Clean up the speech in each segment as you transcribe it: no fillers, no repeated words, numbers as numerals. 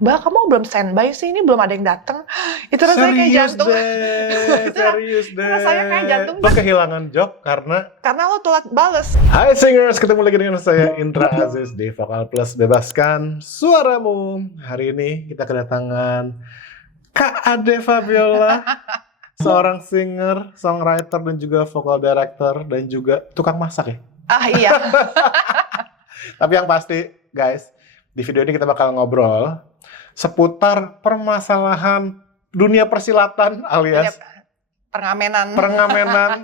Mbak kamu belum standby sih, ini belum ada yang datang. Itu rasanya kayak jantung. Serius deh. Rasanya kayak jantung. Lo kehilangan job karena lo telat bales. Hai singers, ketemu lagi dengan saya Indra Aziz di Vokal Plus Bebaskan Suaramu. Hari ini kita kedatangan Kak Ade Fabiola, seorang singer, songwriter dan juga vocal director dan juga tukang masak ya. Iya. Tapi yang pasti guys, di video ini kita bakal ngobrol seputar permasalahan dunia persilatan alias pengamenan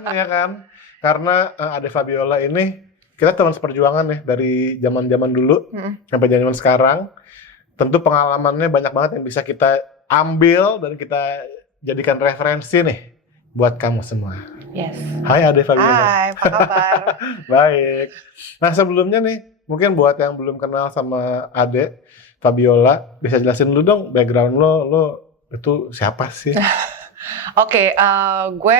ya kan. Karena Ade Fabiola ini kita teman seperjuangan nih dari zaman-zaman dulu sampai zaman sekarang. Tentu pengalamannya banyak banget yang bisa kita ambil dan kita jadikan referensi nih buat kamu semua. Yes. Hai Ade Fabiola. Hai, apa kabar? Baik. Nah sebelumnya nih, mungkin buat yang belum kenal sama Ade Fabiola, bisa jelasin dulu dong background lo itu siapa sih? Oke, gue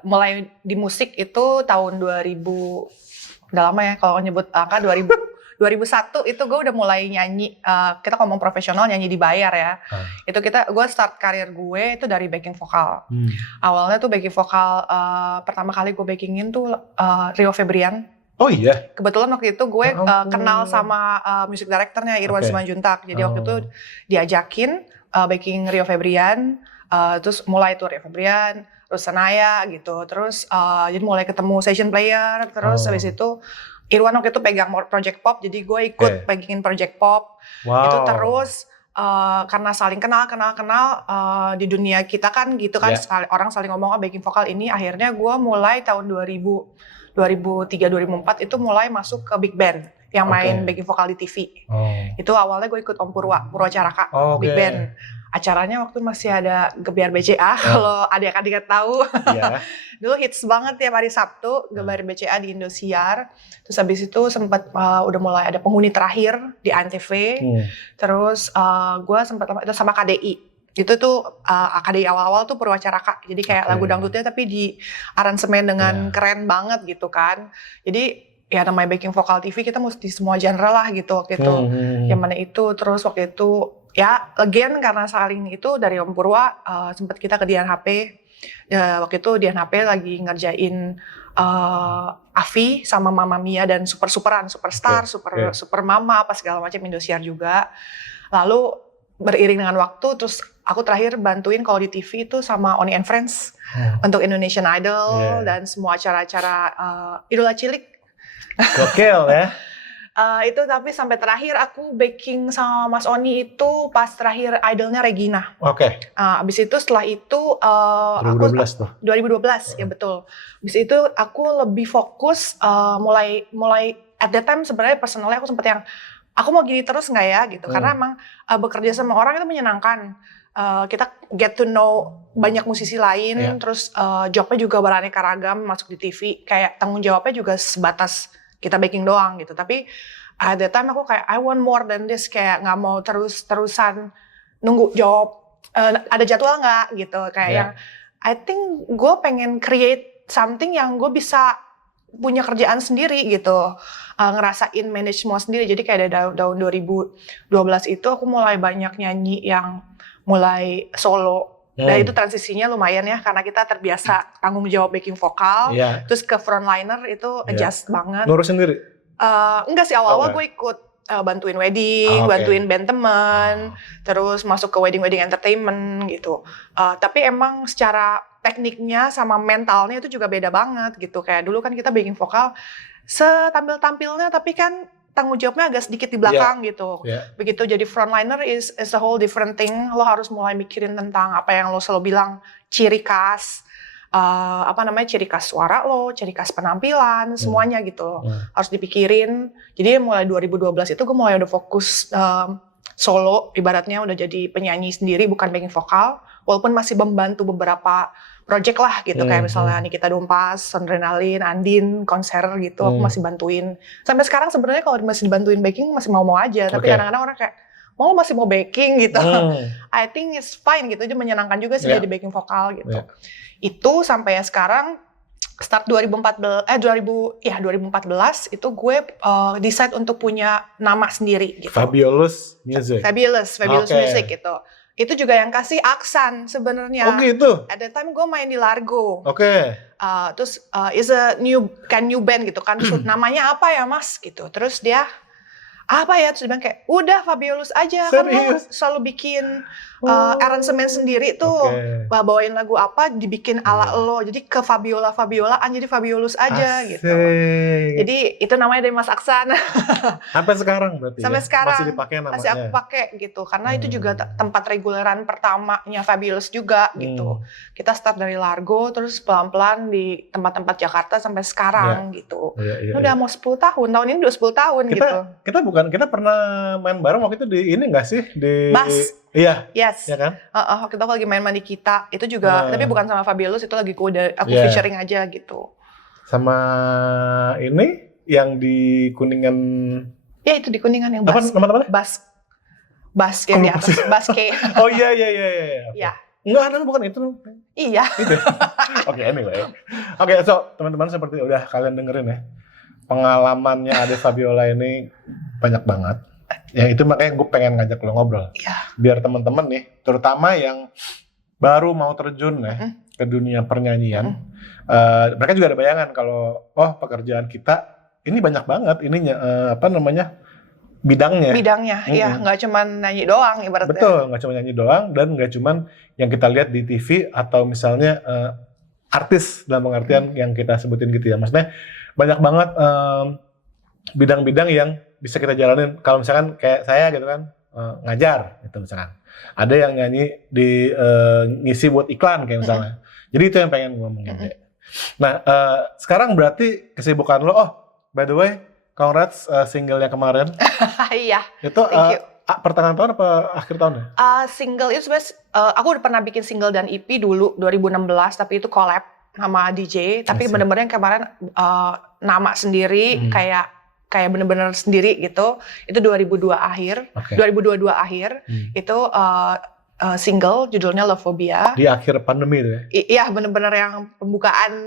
mulai di musik itu tahun 2000, udah lama ya kalau nyebut angka 2001 itu gue udah mulai nyanyi, kita ngomong profesional nyanyi dibayar ya. Itu gue start karir gue itu dari backing vokal. Awalnya tuh backing vokal, pertama kali gue backingin tuh Rio Febrian. Oh iya? Kebetulan waktu itu gue kenal sama music directornya Irwan Simanjuntak. Jadi waktu itu diajakin backing Rio Febrian, terus mulai tuh Rio Febrian, terus Sanaya gitu. Terus jadi mulai ketemu session player, terus habis itu Irwan waktu itu pegang project pop, jadi gue ikut backingin project pop. Itu terus karena saling kenal di dunia kita kan gitu kan, orang saling ngomong backing vokal ini. Akhirnya gue mulai tahun 2003-2004 itu mulai masuk ke big band yang main backing vokal di TV. Itu awalnya gue ikut Om Purwacaraka, big band. Acaranya waktu masih ada Gebiar BCA, kalau adik-adik tahu. Dulu hits banget tiap hari Sabtu, Gebiar BCA di Indosiar. Terus habis itu sempat udah mulai ada penghuni terakhir di Antv. Terus gue sempat itu sama KDI. Itu tuh KDI awal-awal tuh Purwacaraka. Jadi kayak lagu dangdutnya tapi di aransemen dengan keren banget gitu kan. Jadi ya namanya backing vokal TV kita mesti semua genre lah gitu waktu itu. Yang mana itu terus waktu itu ya again karena saling itu dari Om Purwa sempat kita ke Dian HP. Waktu itu Dian HP lagi ngerjain Afi sama Mama Mia dan Superstar, Super Mama apa segala macam Indosiar juga. Lalu beriring dengan waktu terus aku terakhir bantuin kalau di TV itu sama Oni and Friends untuk Indonesian Idol dan semua acara-acara Idola Cilik. Gokil ya. Itu tapi sampai terakhir aku baking sama Mas Oni itu pas terakhir idolnya Regina. Abis itu setelah itu 2012 tuh. 2012 ya betul. Abis itu aku lebih fokus mulai at that time sebenarnya personalnya aku sempet yang aku mau gini terus nggak ya gitu, karena emang bekerja sama orang itu menyenangkan. Kita get to know banyak musisi lain, terus jobnya juga beraneka ragam masuk di TV, kayak tanggung jawabnya juga sebatas kita baking doang gitu. Tapi at that time aku kayak I want more than this, kayak nggak mau terusan nunggu job, ada jadwal nggak gitu, kayak yang I think gue pengen create something yang gue bisa punya kerjaan sendiri gitu, ngerasain manage semua sendiri. Jadi kayak dari tahun 2012 itu aku mulai banyak nyanyi yang mulai solo. Dan itu transisinya lumayan ya, karena kita terbiasa tanggung jawab backing vokal, terus ke frontliner itu adjust banget. Ngurus sendiri? Enggak sih, awal-awal gue ikut bantuin wedding, bantuin band temen, terus masuk ke wedding entertainment gitu. Tapi emang secara tekniknya sama mentalnya itu juga beda banget gitu. Kayak dulu kan kita backing vokal setampil-tampilnya, tapi kan tanggung jawabnya agak sedikit di belakang gitu. Begitu jadi frontliner is a whole different thing. Lo harus mulai mikirin tentang apa yang lo selalu bilang, ciri khas, ciri khas suara lo, ciri khas penampilan, semuanya gitu. Harus dipikirin. Jadi mulai 2012 itu gue mulai udah fokus solo, ibaratnya udah jadi penyanyi sendiri, bukan backing vokal. Walaupun masih membantu beberapa project lah gitu, kayak misalnya Nikita Dompas, Sondrenalin, Andin, konser gitu, aku masih bantuin. Sampai sekarang sebenarnya kalau masih dibantuin baking masih mau-mau aja, tapi kadang-kadang orang kayak, lo masih mau baking gitu. I think it's fine gitu, itu menyenangkan juga sih jadi baking vokal gitu. Itu sampai yang sekarang Start 2014 itu gue decide untuk punya nama sendiri gitu. Fabulous Music. Fabulous Music gitu. Itu juga yang kasih Aksan sebenarnya. Oh gitu. At the time gue main di Largo. Oke. Terus is a new band gitu kan. Terus namanya apa ya Mas gitu. Terus dia apa ya, terus dia bilang kayak udah Fabulous aja. Kan lo selalu bikin aransemen sendiri tuh, bawain lagu apa dibikin ala lo, jadi ke Fabiolaan jadi Fabulous aja. Asik. Gitu. Jadi itu namanya dari Mas Aksan. Sampai sekarang berarti. Sampai sekarang masih dipakai namanya. Masih aku pakai gitu, karena itu juga tempat reguleran pertamanya Fabulous juga gitu. Kita start dari Largo, terus pelan-pelan di tempat-tempat Jakarta sampai sekarang gitu. Udah mau 10 tahun ini udah 10 tahun gitu. Kita pernah main bareng waktu itu di ini nggak sih di Bass. Iya. Yes. Ya kan? Waktu itu aku lagi main Mandi Kita. Itu juga, tapi bukan sama Fabulous, itu lagi aku featuring aja gitu. Sama ini yang di Kuningan. Ya itu di Kuningan yang Bass. Apa namanya? Bass kayak di atas. Bass kayak. Oh iya. Iya. Enggak, bukan itu. Iya. Itu. Oke, anyway. Oke, so teman-teman seperti udah kalian dengerin ya. Pengalamannya Ade Fabiola ini banyak banget. Ya itu makanya gue pengen ngajak lo ngobrol. Biar teman-teman nih, terutama yang baru mau terjun ya ke dunia pernyanyian, mereka juga ada bayangan kalau pekerjaan kita ini banyak banget ininya bidangnya. Iya, nggak cuma nyanyi doang ibaratnya. Betul, nggak cuma nyanyi doang dan nggak cuma yang kita lihat di TV atau misalnya artis dalam pengertian yang kita sebutin gitu ya. Maksudnya banyak banget bidang-bidang yang bisa kita jalanin. Kalau misalkan kayak saya gitu kan, ngajar gitu misalkan. Ada yang nyanyi di ngisi buat iklan kayak misalnya. Jadi itu yang pengen gue ngomongin. Nah, sekarang berarti kesibukan lo, by the way, congrats single yang kemarin. Iya. Itu pertengahan tahun apa akhir tahun ya? Single itu sebenarnya aku udah pernah bikin single dan EP dulu 2016, tapi itu collab sama DJ. Tapi bener-bener yang kemarin nama sendiri kayak bener-bener sendiri gitu. Itu 2022 akhir itu single judulnya Love Phobia. Di akhir pandemi itu ya? Iya, bener-bener yang pembukaan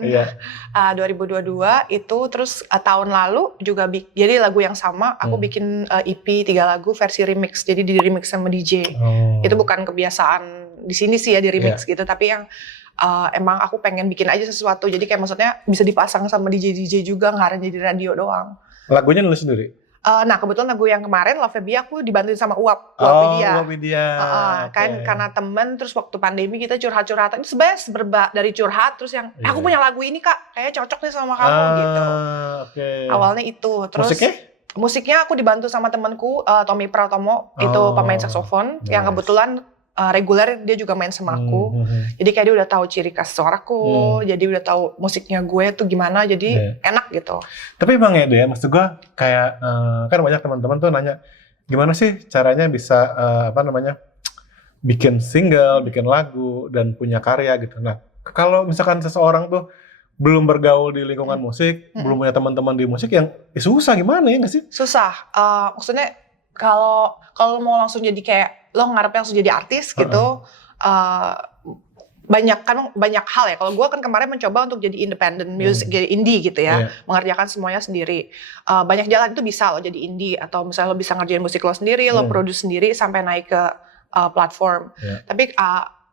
2022 itu. Terus tahun lalu juga jadi lagu yang sama aku bikin EP 3 lagu versi remix. Jadi di remix sama DJ. Itu bukan kebiasaan di sini sih ya di remix gitu, tapi yang emang aku pengen bikin aja sesuatu. Jadi kayak maksudnya bisa dipasang sama DJ juga, nggak hanya di radio doang. Lagunya nulis sendiri? Nah kebetulan lagu yang kemarin Love Phobia aku dibantuin sama Uap Widya. Kan karena temen, terus waktu pandemi kita curhat-curhatan. Itu sebenarnya dari curhat terus yang aku punya lagu ini Kak, kayaknya cocok nih sama kamu gitu. Awalnya itu. Terus musiknya aku dibantu sama temanku Tommy Pratomo, itu pemain saksofon yang kebetulan reguler dia juga main sama aku. Jadi kayak dia udah tahu ciri khas suaraku, jadi udah tahu musiknya gue tuh gimana, jadi enak gitu. Tapi Bang ya deh, maksud gue kayak kan banyak teman-teman tuh nanya gimana sih caranya bisa bikin single, bikin lagu dan punya karya gitu. Nah, kalau misalkan seseorang tuh belum bergaul di lingkungan musik, belum punya teman-teman di musik yang susah gimana ya nggak sih? Susah. Maksudnya kalau mau langsung jadi kayak lo ngarepnya langsung jadi artis gitu, banyak hal ya. Kalau gue kan kemarin mencoba untuk jadi independent music, jadi indie gitu ya, mengerjakan semuanya sendiri. Banyak jalan itu bisa lo jadi indie, atau misalnya lo bisa ngerjain musik lo sendiri, lo produce sendiri sampai naik ke platform. Tapi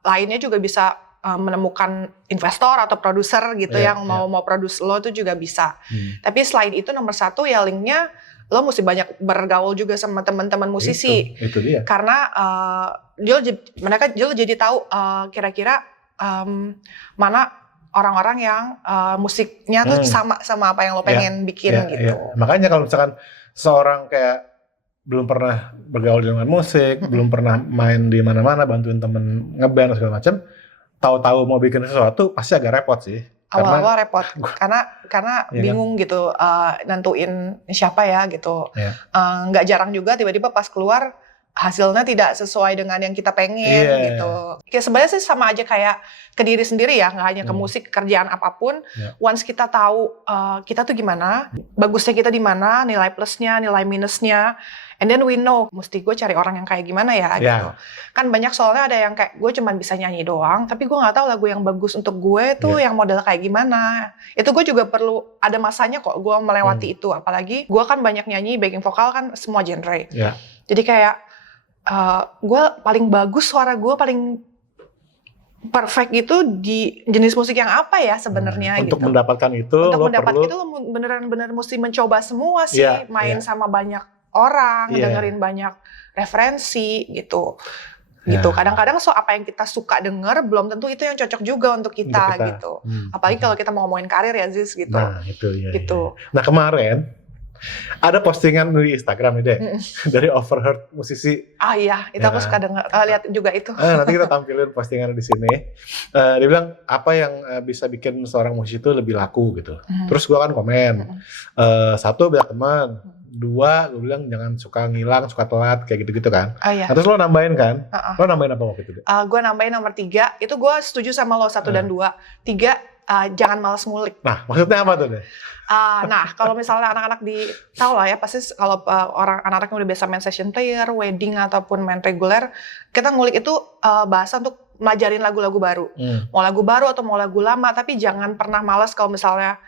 lainnya juga bisa menemukan investor atau produser gitu yang mau produce lo itu juga bisa. Tapi selain itu nomor satu ya linknya, lo mesti banyak bergaul juga sama teman-teman musisi. Itu dia. Karena dia jadi tahu kira-kira mana orang-orang yang musiknya tuh sama apa yang lo pengen bikin gitu. Makanya kalau misalkan seorang kayak belum pernah bergaul dengan musik, belum pernah main di mana-mana, bantuin temen ngeband segala macam, tahu-tahu mau bikin sesuatu pasti agak repot sih. Awal-awal repot karena bingung gitu nentuin siapa ya gitu. Nggak jarang juga tiba-tiba pas keluar hasilnya tidak sesuai dengan yang kita pengen gitu. Kayak sebenarnya sih sama aja kayak ke diri sendiri ya, nggak hanya ke musik, kerjaan apapun. Once kita tahu kita tuh gimana, bagusnya kita di mana, nilai plusnya, nilai minusnya, and then we know mesti gue cari orang yang kayak gimana ya gitu. Kan banyak soalnya ada yang kayak gue cuma bisa nyanyi doang, tapi gue nggak tahu lagu yang bagus untuk gue tuh yang model kayak gimana. Itu gue juga perlu ada masanya kok gue melewati itu. Apalagi gue kan banyak nyanyi backing vokal kan semua genre. Jadi kayak gue paling bagus, suara gue paling perfect itu di jenis musik yang apa ya sebenarnya untuk gitu. mendapatkan itu untuk mendapatkan itu lo beneran mesti mencoba semua sih, main sama banyak orang, dengerin banyak referensi gitu. Gitu. Kadang-kadang apa yang kita suka denger belum tentu itu yang cocok juga untuk kita. Gitu. Apalagi kalau kita mau ngomongin karir ya Ziz gitu. Nah, itu gitu. Nah, kemarin ada postingan di Instagram nih deh dari Overheard musisi. Iya, itu aku suka denger, lihat juga itu. Nanti kita tampilin postingan di sini. Dia bilang apa yang bisa bikin seorang musisi itu lebih laku gitu. Terus gue kan komen, satu banyak teman, dua gue bilang jangan suka ngilang, suka telat kayak gitu-gitu kan. Nah, terus lo nambahin kan? Lo nambahin apa waktu itu? Gue nambahin nomor 3, itu gue setuju sama lo 1 dan 2. 3, jangan malas ngulik. Nah, maksudnya apa tuh deh? Nah, kalau misalnya anak-anak tahu lah ya, pasti kalau anak-anak yang udah biasa main session player, wedding ataupun main reguler, kita ngulik itu bahasa untuk melajarin lagu-lagu baru. Mau lagu baru atau mau lagu lama, tapi jangan pernah malas kalau misalnya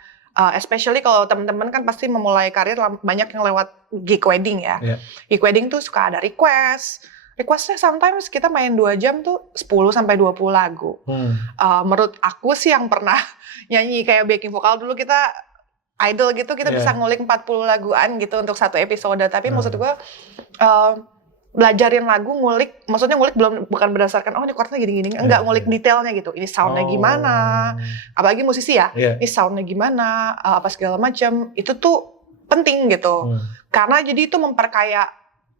especially kalau teman-teman kan pasti memulai karir banyak yang lewat gig wedding ya. Gig wedding tuh suka ada requestnya sometimes kita main 2 jam tuh 10-20 lagu. Menurut aku sih yang pernah nyanyi kayak backing vokal dulu kita idol gitu, kita bisa ngulik 40 laguan gitu untuk satu episode. Tapi maksud gue belajarin lagu, maksudnya ngulik bukan berdasarkan ini chordnya gini-gini, enggak, ngulik detailnya gitu. Ini soundnya gimana, apalagi musisi ya, ini soundnya gimana, apa segala macam. Itu tuh penting gitu. Karena jadi itu memperkaya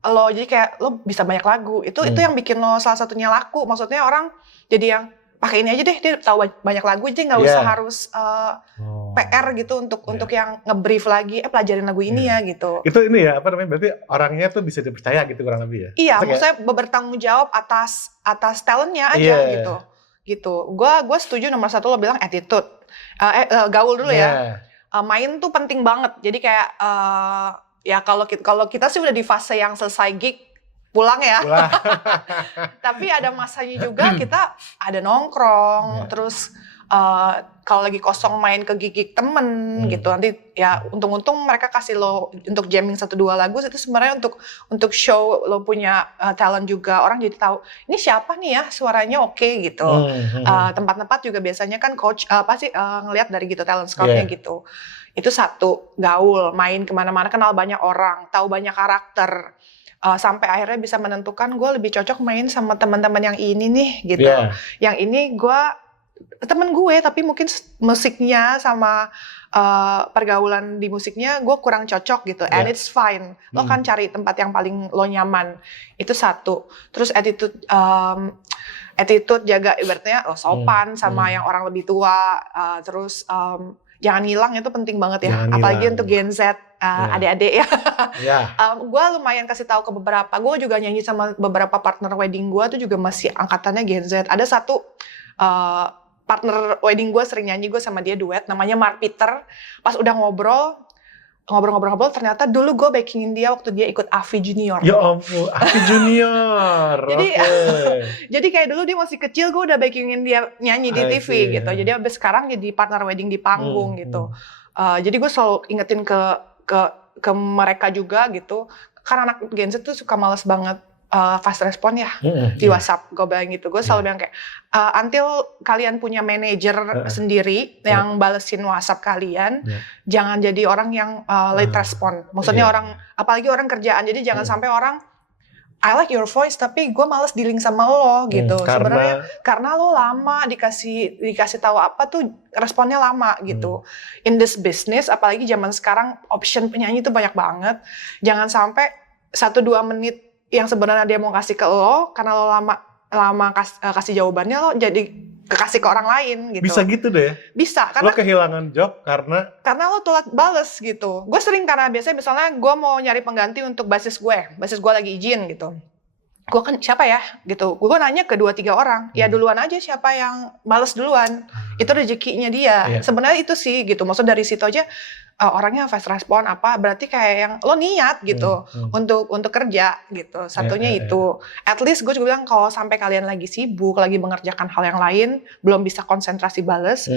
lo, jadi kayak lo bisa banyak lagu. Itu yang bikin lo salah satunya laku. Maksudnya orang jadi yang pakai ini aja deh, dia tahu banyak lagu aja, nggak usah harus PR gitu untuk yang nge-brief lagi, pelajarin lagu ini ya gitu. Itu ini ya, apa namanya, berarti orangnya tuh bisa dipercaya gitu kurang lebih ya? Iya, maksudnya bertanggung jawab atas talentnya aja gitu. Gue setuju nomor 1 lo bilang attitude, gaul dulu ya. Main tuh penting banget, jadi kayak ya kalau kita sih udah di fase yang selesai gig, pulang ya. Tapi ada masanya juga kita ada nongkrong, terus kalau lagi kosong main ke gig temen gitu. Nanti ya untung-untung mereka kasih lo untuk jamming 1-2 lagu, itu sebenarnya untuk show lo punya talent juga. Orang jadi tahu ini siapa nih ya, suaranya oke gitu. Tempat-tempat juga biasanya kan coach pasti ngelihat dari gitu talent scout-nya gitu. Itu 1, gaul, main kemana-mana, kenal banyak orang, tahu banyak karakter. Sampai akhirnya bisa menentukan gue lebih cocok main sama teman-teman yang ini nih gitu. Yang ini gue temen gue tapi mungkin musiknya sama pergaulan di musiknya gue kurang cocok gitu. And it's fine. Lo kan cari tempat yang paling lo nyaman. Itu 1. Terus attitude jaga ibaratnya lo sopan sama yang orang lebih tua. Terus jangan ngilang, itu penting banget ya. Apalagi untuk Gen Z, adik-adik ya. Gue lumayan kasih tahu ke beberapa. Gue juga nyanyi sama beberapa partner wedding gue tuh juga masih angkatannya Gen Z. Ada 1 partner wedding gue sering nyanyi, gue sama dia duet, namanya Mark Peter. Pas udah ngobrol ternyata dulu gue backingin dia waktu dia ikut Avi Junior. Ya ampun, Avi Junior. Jadi kayak dulu dia masih kecil, gue udah backingin dia nyanyi di TV gitu. Jadi abis sekarang jadi partner wedding di panggung gitu. Jadi gue selalu ingetin ke mereka juga gitu. Karena anak Gen Z tuh suka males banget fast respon ya di WhatsApp. Gue bilang gitu. Gue selalu bilang kayak until kalian punya manajer sendiri yang balesin WhatsApp kalian, jangan jadi orang yang late respon. Maksudnya orang, apalagi orang kerjaan. Jadi jangan sampai orang I like your voice tapi gue males dealing sama lo gitu. Sebenarnya karena lo lama dikasih tahu apa tuh responnya lama gitu. In this business, apalagi zaman sekarang option penyanyi tuh banyak banget. Jangan sampai 1-2 menit yang sebenarnya dia mau kasih ke lo, karena lo lama kasih jawabannya, lo jadi kasih ke orang lain gitu. Bisa gitu deh. Bisa, karena lo kehilangan job karena lo telat bales gitu. Gue sering, karena biasanya misalnya gue mau nyari pengganti untuk basis gue lagi izin gitu. gue kan siapa ya gitu, gue nanya ke 2-3 orang, ya duluan aja siapa yang bales duluan, itu rezekinya dia. Sebenarnya itu sih gitu, maksud dari situ aja orangnya fast respon apa, berarti kayak yang lo niat gitu untuk kerja gitu. Satunya itu, at least gue juga bilang kalau sampai kalian lagi sibuk, lagi mengerjakan hal yang lain, belum bisa konsentrasi bales,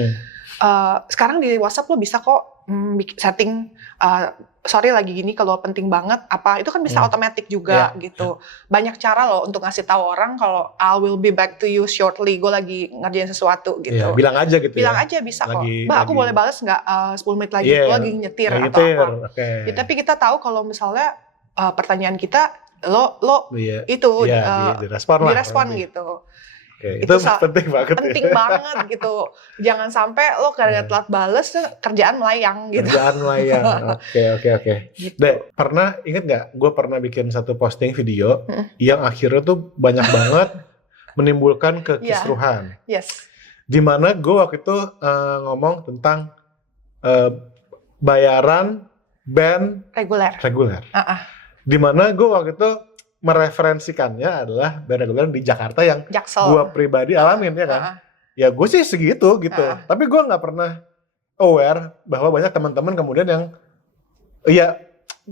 sekarang di WhatsApp lo bisa kok setting sorry lagi gini kalau penting banget apa, itu kan bisa otomatis juga gitu. Banyak cara loh untuk ngasih tahu orang kalau I will be back to you shortly, gue lagi ngerjain sesuatu gitu. Bilang aja gitu. Bilang aja bisa kok. Mbak aku boleh balas nggak 10 menit lagi, gue lagi nyetir atau apa. Ya, tapi kita tahu kalau misalnya pertanyaan kita lo itu direspon gitu. Itu penting banget. Penting banget gitu. Jangan sampai lo kadang telat bales, kerjaan melayang gitu. Kerjaan melayang. Oke. Gitu. Dek, pernah inget nggak? Gue pernah bikin satu posting video yang akhirnya tuh banyak banget menimbulkan kekisruhan. Yes. Dimana gue waktu itu ngomong tentang bayaran band reguler. Dimana gue waktu itu mereferensikannya adalah band reguler di Jakarta yang gue pribadi alamin ya kan. Ya gue sih segitu gitu. Tapi gue nggak pernah aware bahwa banyak teman-teman kemudian yang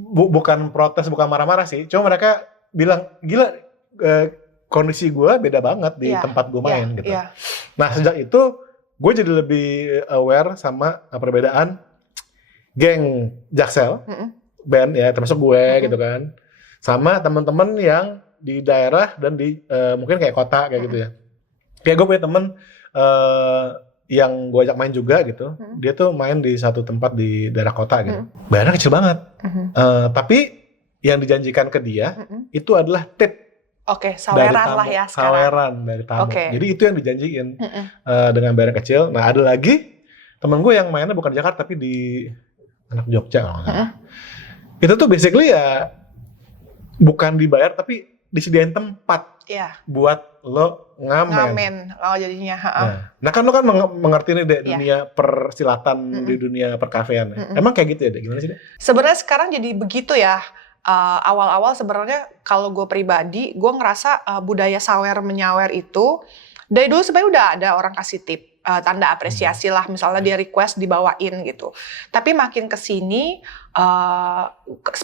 bukan protes, bukan marah-marah sih. Cuma mereka bilang gila kondisi gue beda banget di tempat gue main gitu. Nah sejak itu gue jadi lebih aware sama perbedaan geng Jaksel, band ya termasuk gue gitu kan. Sama teman-teman yang di daerah dan di mungkin kayak kota kayak gitu ya. Kayak gue punya temen yang gue ajak main juga gitu. Dia tuh main di satu tempat di daerah kota gitu. Bayarnya kecil banget. Tapi yang dijanjikan ke dia itu adalah tip. Saweran lah ya sekarang. Saweran dari tamu. Jadi itu yang dijanjiin dengan bayar kecil. Nah ada lagi temen gue yang mainnya bukan di Jakarta tapi di anak Jogja. Itu tuh basically ya bukan dibayar tapi disediain tempat buat lo ngamen. Jadinya. Nah kan lo kan mengerti nih Dek, dunia persilatan di dunia perkafean. Emang kayak gitu ya Dek? Gimana sih Dek? Sebenarnya sekarang jadi begitu ya. Awal-awal sebenarnya kalau gue pribadi, gue ngerasa budaya sawer menyawer itu dari dulu sebenarnya udah ada orang kasih tip. Tanda apresiasi lah, misalnya dia request dibawain gitu. Tapi makin kesini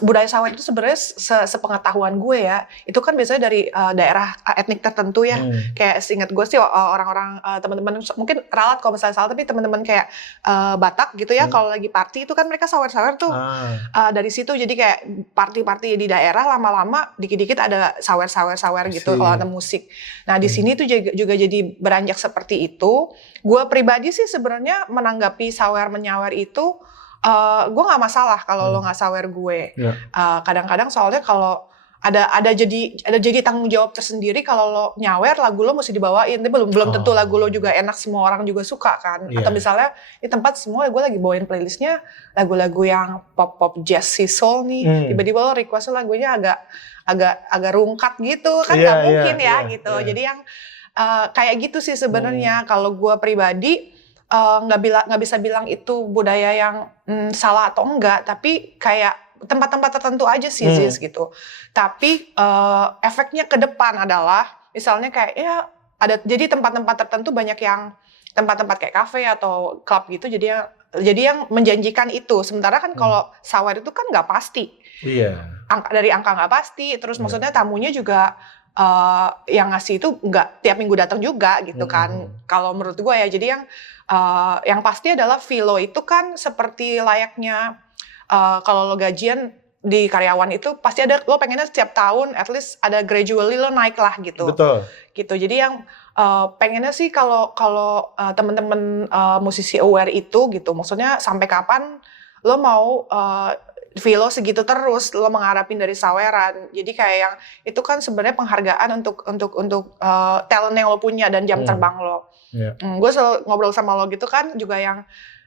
budaya sawer itu sebenarnya sepengetahuan gue ya, itu kan biasanya dari daerah etnik tertentu ya. Kayak seingat gue sih orang-orang teman-teman mungkin ralat kalau misalnya salah, tapi teman-teman kayak Batak gitu ya, kalau lagi party itu kan mereka sawer-sawer tuh dari situ. Jadi kayak party-party di daerah lama-lama dikit-dikit ada sawer-sawer gitu kalau ada musik. Nah di sini tuh juga jadi beranjak seperti itu. Gue pribadi sih sebenarnya menanggapi sawer menyawer itu gue nggak masalah kalau lo nggak sawer gue. Kadang-kadang soalnya kalau ada jadi tanggung jawab tersendiri kalau lo nyawer lagu lo mesti dibawain. Tapi belum tentu lagu lo juga enak semua orang juga suka kan. Atau misalnya di tempat semua gue lagi bawain playlistnya lagu-lagu yang pop jazz soul nih. Tiba-tiba lo request lagunya agak rungkat gitu kan nggak mungkin gitu. Jadi yang kayak gitu sih sebenarnya. Kalau gue pribadi nggak bisa bilang itu budaya yang salah atau enggak, tapi kayak tempat-tempat tertentu aja sih Ziz gitu. Tapi efeknya ke depan adalah misalnya kayak ya ada jadi tempat-tempat tertentu banyak yang tempat-tempat kayak kafe atau klub gitu jadi yang menjanjikan itu. Sementara kan kalau sawer itu kan nggak pasti. Dari angka nggak pasti, terus maksudnya tamunya juga yang ngasih itu nggak tiap minggu datang juga gitu kan. Kalau menurut gue ya, jadi yang pasti adalah fee lo itu kan seperti layaknya kalau lo gajian di karyawan itu pasti ada, lo pengennya setiap tahun at least ada gradually lo naik lah gitu. Betul. Gitu. Jadi yang pengennya sih kalau teman-teman musisi aware itu gitu, maksudnya sampai kapan lo mau fee lo segitu terus lo mengharapin dari saweran. Jadi kayak yang itu kan sebenarnya penghargaan untuk talent yang lo punya dan jam terbang lo. Gue selalu ngobrol sama lo gitu kan juga yang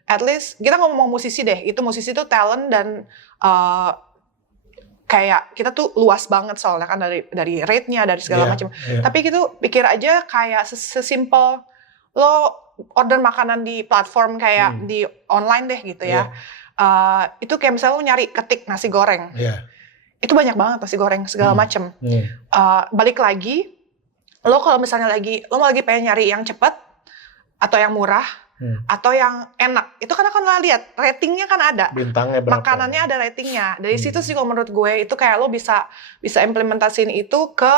at least kita ngomong musisi deh, itu musisi tuh talent dan kayak kita tuh luas banget soalnya kan dari rate-nya dari segala macam. Tapi gitu pikir aja kayak sesimpel lo order makanan di platform kayak di online deh gitu ya. Itu kayak misalnya lo nyari ketik nasi goreng. itu banyak banget nasi goreng segala macem. Balik lagi, lo kalau misalnya lo lagi pengen nyari yang cepet atau yang murah atau yang enak, itu kan akan lihat ratingnya kan ada, bintangnya berapa, makanannya ada ratingnya. Dari situ sih kalau menurut gue itu kayak lo bisa implementasiin itu ke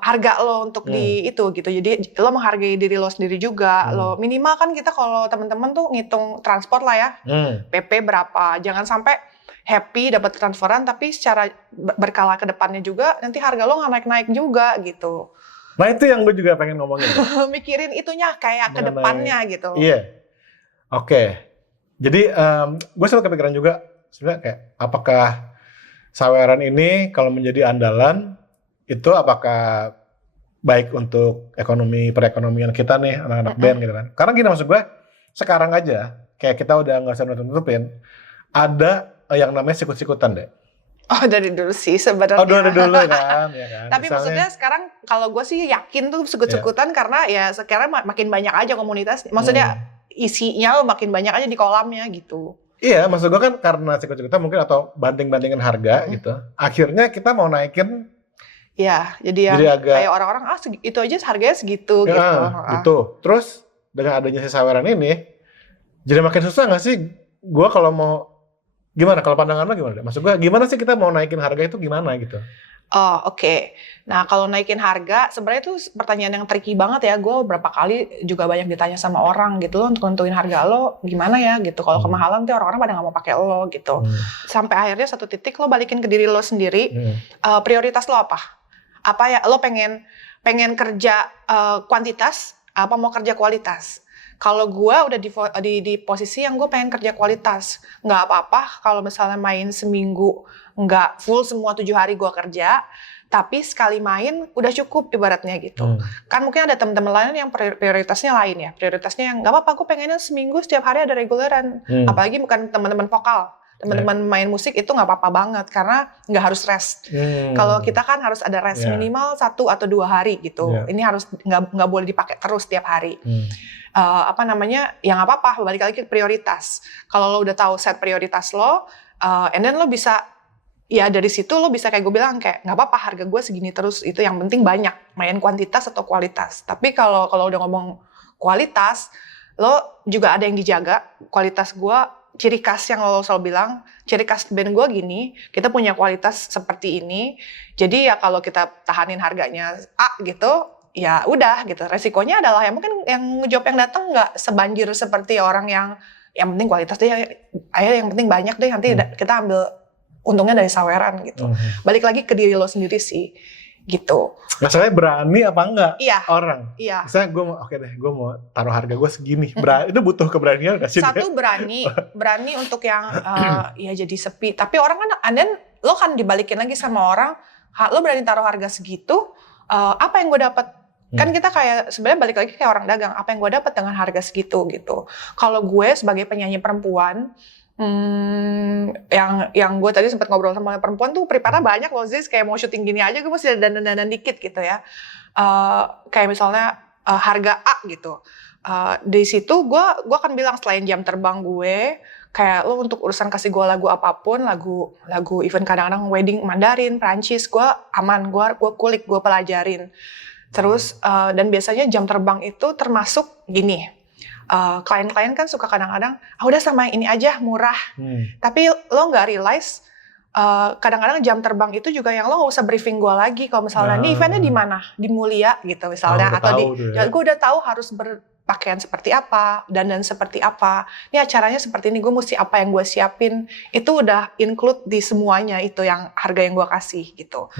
harga lo untuk di itu gitu. Jadi lo menghargai diri lo sendiri juga. Lo minimal kan kita kalau teman-teman tuh ngitung transport lah ya, PP berapa. Jangan sampai happy dapat transferan tapi secara berkala ke depannya juga nanti harga lo nggak naik-naik juga gitu. Nah itu yang gue juga pengen ngomongin. Mikirin itunya kayak ke depannya gitu. Iya. Oke. Jadi gue selalu kepikiran juga sebenarnya kayak apakah saweran ini kalau menjadi andalan itu apakah baik untuk perekonomian kita nih anak-anak band gitu kan. Karena gini maksud gue, sekarang aja kayak kita udah nggak usah nutupin ada yang namanya sikut-sikutan deh. Oh dari dulu sih sebenarnya. Oh dari dulu kan, ya kan. Tapi maksudnya sekarang kalau gue sih yakin tuh sikut-sikutan karena ya sekarang makin banyak aja komunitas. Maksudnya isinya makin banyak aja di kolamnya gitu. Iya, maksud gue kan karena sikut-sikutan mungkin atau banting-bantingan harga gitu. Akhirnya kita mau naikin. Iya, jadi kayak orang-orang itu aja harganya segitu gitu. Gitu. Terus dengan adanya si saweran ini, jadi makin susah nggak sih? Gue kalau mau gimana? Kalau pandangan lo gimana? Maksud gue gimana sih kita mau naikin harga itu gimana gitu? Oh oke. Nah kalau naikin harga sebenarnya itu pertanyaan yang tricky banget ya. Gue beberapa kali juga banyak ditanya sama orang gitu loh untuk nentuin harga lo gimana ya gitu. Kalau kemahalan tuh orang-orang pada nggak mau pakai lo gitu. Sampai akhirnya satu titik lo balikin ke diri lo sendiri. Prioritas lo apa? Apa ya? Lo pengen kerja kuantitas? Apa mau kerja kualitas? Kalau gue udah di posisi yang gue pengen kerja kualitas, nggak apa-apa kalau misalnya main seminggu nggak full semua 7 hari gue kerja, tapi sekali main udah cukup ibaratnya gitu. Kan mungkin ada teman-teman lain yang prioritasnya lain ya, prioritasnya yang nggak apa-apa gue pengennya seminggu setiap hari ada reguleran, apalagi bukan teman-teman vokal. Teman-teman main musik itu nggak apa-apa banget karena nggak harus rest. Kalau kita kan harus ada rest minimal 1 atau 2 hari gitu. Ini harus nggak boleh dipakai terus tiap hari. Ya nggak apa-apa, balik lagi ke prioritas. Kalau lo udah tahu set prioritas lo, and then lo bisa, ya dari situ lo bisa kayak gue bilang kayak nggak apa-apa harga gue segini terus, itu yang penting banyak, main kuantitas atau kualitas. Tapi kalau udah ngomong kualitas, lo juga ada yang dijaga. Kualitas gue, ciri khas yang lo selalu bilang, ciri khas band gue gini, kita punya kualitas seperti ini. Jadi ya kalau kita tahanin harganya A gitu, ya udah gitu. Resikonya adalah ya mungkin yang job yang datang nggak sebanjir seperti orang yang penting kualitas deh, yang penting banyak deh, nanti kita ambil untungnya dari saweran gitu. Balik lagi ke diri lo sendiri sih gitu. Masalahnya berani apa enggak orang? Iya. Misalnya gue mau taruh harga gue segini. Itu butuh keberanian nggak sih? Satu berani untuk yang ya jadi sepi. Tapi orang kan, and then lo kan dibalikin lagi sama orang, lo berani taruh harga segitu, apa yang gue dapat? Kan kita kayak sebenarnya balik lagi kayak orang dagang, apa yang gue dapat dengan harga segitu gitu. Kalau gue sebagai penyanyi perempuan, yang gue tadi sempat ngobrol sama perempuan tuh prepara banyak loh Ziz, kayak mau syuting gini aja gue masih ada dandan dikit gitu ya. Kayak misalnya harga A gitu. Di situ gue akan bilang selain jam terbang gue, kayak lo untuk urusan kasih gue lagu apapun, lagu even kadang-kadang wedding Mandarin, Prancis, gue aman, gue kulik, gue pelajarin. Terus dan biasanya jam terbang itu termasuk gini, klien-klien kan suka kadang-kadang udah sama yang ini aja murah, tapi lo nggak realize kadang-kadang jam terbang itu juga yang lo nggak usah briefing gue lagi kalau misalnya ini eventnya di mana, di Mulia gitu misalnya, atau gue udah tahu harus berpakaian seperti apa, dandan seperti apa, ini acaranya seperti ini, gue mesti apa yang gue siapin, itu udah include di semuanya, itu yang harga yang gue kasih gitu.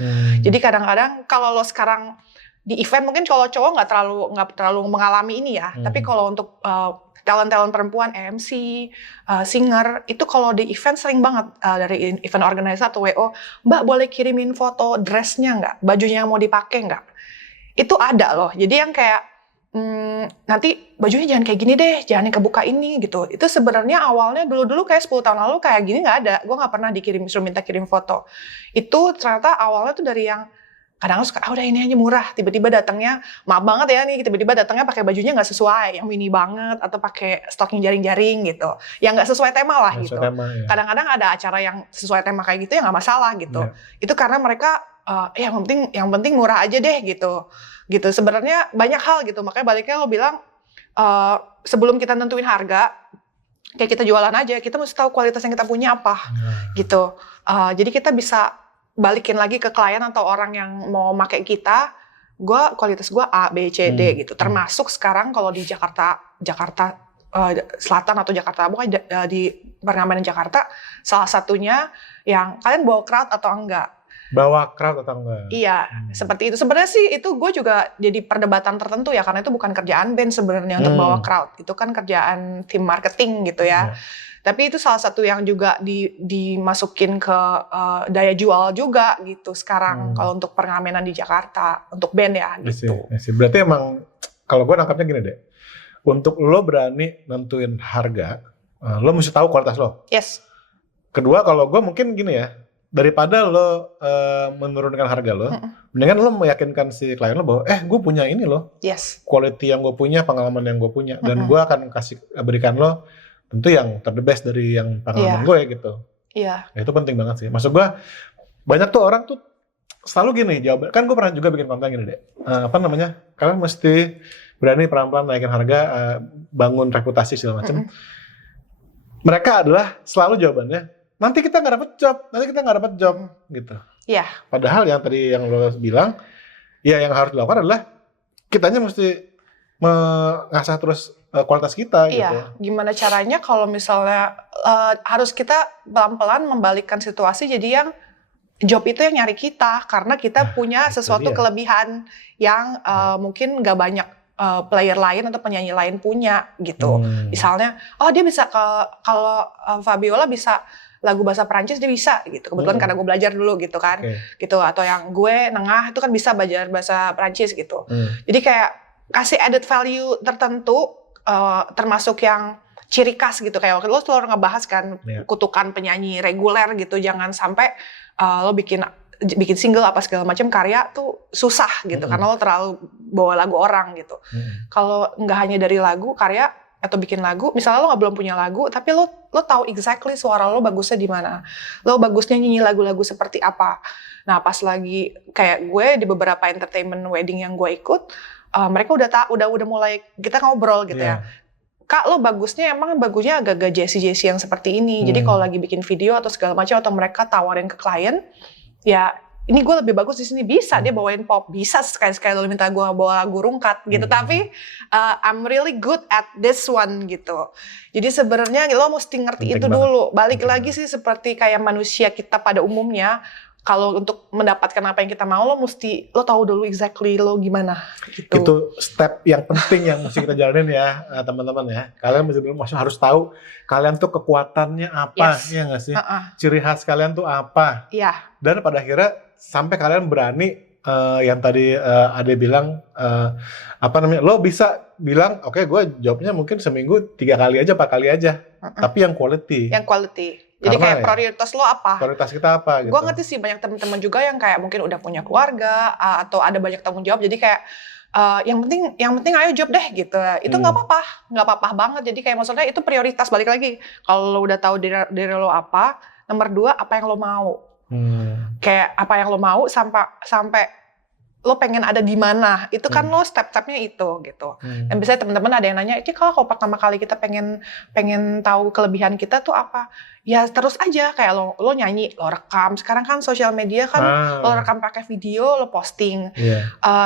Jadi kadang-kadang kalau lo sekarang di event mungkin kalau cowok nggak terlalu mengalami ini ya, tapi kalau untuk talent perempuan, MC, singer, itu kalau di event sering banget dari event organizer atau WO, Mbak boleh kirimin foto dressnya nggak, bajunya yang mau dipakai nggak? Itu ada loh. Jadi yang kayak nanti bajunya jangan kayak gini deh, jangan yang kebuka ini gitu. Itu sebenarnya awalnya dulu kayak 10 tahun lalu kayak gini nggak ada. Gue nggak pernah minta kirim foto. Itu ternyata awalnya tuh dari yang Kadang suka, udah ini aja murah. Tiba-tiba datangnya, maaf banget ya nih, tiba-tiba datangnya pakai bajunya nggak sesuai, yang mini banget, atau pakai stocking jaring-jaring gitu. Yang nggak sesuai tema lah gitu. Ya. Kadang-kadang ada acara yang sesuai tema kayak gitu ya nggak masalah gitu. Itu karena mereka, yang penting murah aja deh gitu. Gitu. Sebenarnya banyak hal gitu, makanya baliknya lo bilang, sebelum kita nentuin harga, kayak kita jualan aja, kita mesti tahu kualitas yang kita punya apa gitu. Jadi kita bisa balikin lagi ke klien atau orang yang mau pakai kita, kualitas gue A, B, C, D gitu. Termasuk sekarang kalau di Jakarta Selatan atau Jakarta, bukan di Prambanan Jakarta, salah satunya yang kalian bawa crowd atau enggak. Bawa crowd atau enggak? Iya, seperti itu. Sebenarnya sih itu gue juga jadi perdebatan tertentu ya, karena itu bukan kerjaan band sebenarnya untuk bawa crowd. Itu kan kerjaan tim marketing gitu ya. Tapi itu salah satu yang juga dimasukin ke daya jual juga gitu sekarang kalau untuk pengamenan di Jakarta, untuk band ya gitu. Berarti emang kalau gue nangkapnya gini deh, untuk lo berani nentuin harga, lo mesti tahu kualitas lo. Yes. Kedua kalau gue mungkin gini ya, daripada lo menurunkan harga lo, mendingan lo meyakinkan si klien lo bahwa gue punya ini lo, quality yang gue punya, pengalaman yang gue punya, dan gue akan berikan lo tentu yang ter-the-best dari yang pengalaman gue gitu. Iya. Itu penting banget sih. Maksud gue, banyak tuh orang tuh selalu gini jawab. Kan gue pernah juga bikin konten gini deh. Kalian mesti berani pelan-pelan naikin harga, bangun reputasi segala macam. Mereka adalah selalu jawabannya, nanti kita nggak dapet job, gitu. Iya. Padahal yang tadi yang lo bilang, ya yang harus dilakukan adalah kitanya mesti mengasah terus kualitas kita gitu. Iya, gimana caranya kalau misalnya harus kita pelan-pelan membalikkan situasi jadi yang job itu yang nyari kita karena kita punya sesuatu kelebihan yang mungkin nggak banyak player lain atau penyanyi lain punya gitu. Misalnya, dia bisa kalau Fabiola bisa lagu bahasa Perancis dia bisa gitu. Kebetulan karena gue belajar dulu gitu kan. Gitu, atau yang gue nengah itu kan bisa belajar bahasa Perancis gitu. Jadi kayak kasih added value tertentu, termasuk yang ciri khas gitu, kayak waktu lo selalu ngebahas kan kutukan penyanyi reguler gitu, jangan sampai lo bikin single apa segala macam karya tuh susah gitu karena lo terlalu bawa lagu orang gitu. Kalau nggak hanya dari lagu karya atau bikin lagu, misalnya lo belum punya lagu tapi lo tahu exactly suara lo bagusnya di mana, lo bagusnya nyanyi lagu-lagu seperti apa. Nah pas lagi kayak gue di beberapa entertainment wedding yang gue ikut, mereka udah mulai kita ngobrol gitu ya. Kak, lo bagusnya agak-agak Jesse yang seperti ini. Jadi kalau lagi bikin video atau segala macam atau mereka tawarin ke klien, ya ini gue lebih bagus di sini, bisa dia bawain pop, bisa sekali-sekali lo minta gue bawa lagu rungkat gitu. Tapi I'm really good at this one gitu. Jadi sebenarnya lo mesti ngerti itu dulu. Balik lagi sih seperti kayak manusia kita pada umumnya. Kalau untuk mendapatkan apa yang kita mau, lo tahu dulu exactly lo gimana gitu. Itu step yang penting yang mesti kita jalanin ya teman-teman ya. Kalian masih harus tahu kalian tuh kekuatannya apa, ya nggak sih? Ciri khas kalian tuh apa? Iya. Dan pada akhirnya sampai kalian berani yang tadi Ade bilang lo bisa bilang oke, gue jawabnya mungkin seminggu 3 kali aja 4 kali aja, tapi yang quality. Yang quality. Jadi kayak prioritas lo apa? Prioritas kita apa gitu. Gue ngerti sih banyak teman-teman juga yang kayak mungkin udah punya keluarga atau ada banyak tanggung jawab. Jadi kayak yang penting ayo job deh gitu. Itu nggak apa-apa banget. Jadi kayak maksudnya itu prioritas, balik lagi. Kalau lo udah tahu diri lo apa, nomor 2 apa yang lo mau. Kayak apa yang lo mau sampai lo pengen ada di mana, itu kan lo step-stepnya itu gitu. Dan biasanya teman-teman ada yang nanya, ini kalau pertama kali kita pengen tahu kelebihan kita tuh apa? Ya terus aja kayak lo nyanyi, lo rekam. Sekarang kan sosial media kan lo rekam pakai video, lo posting.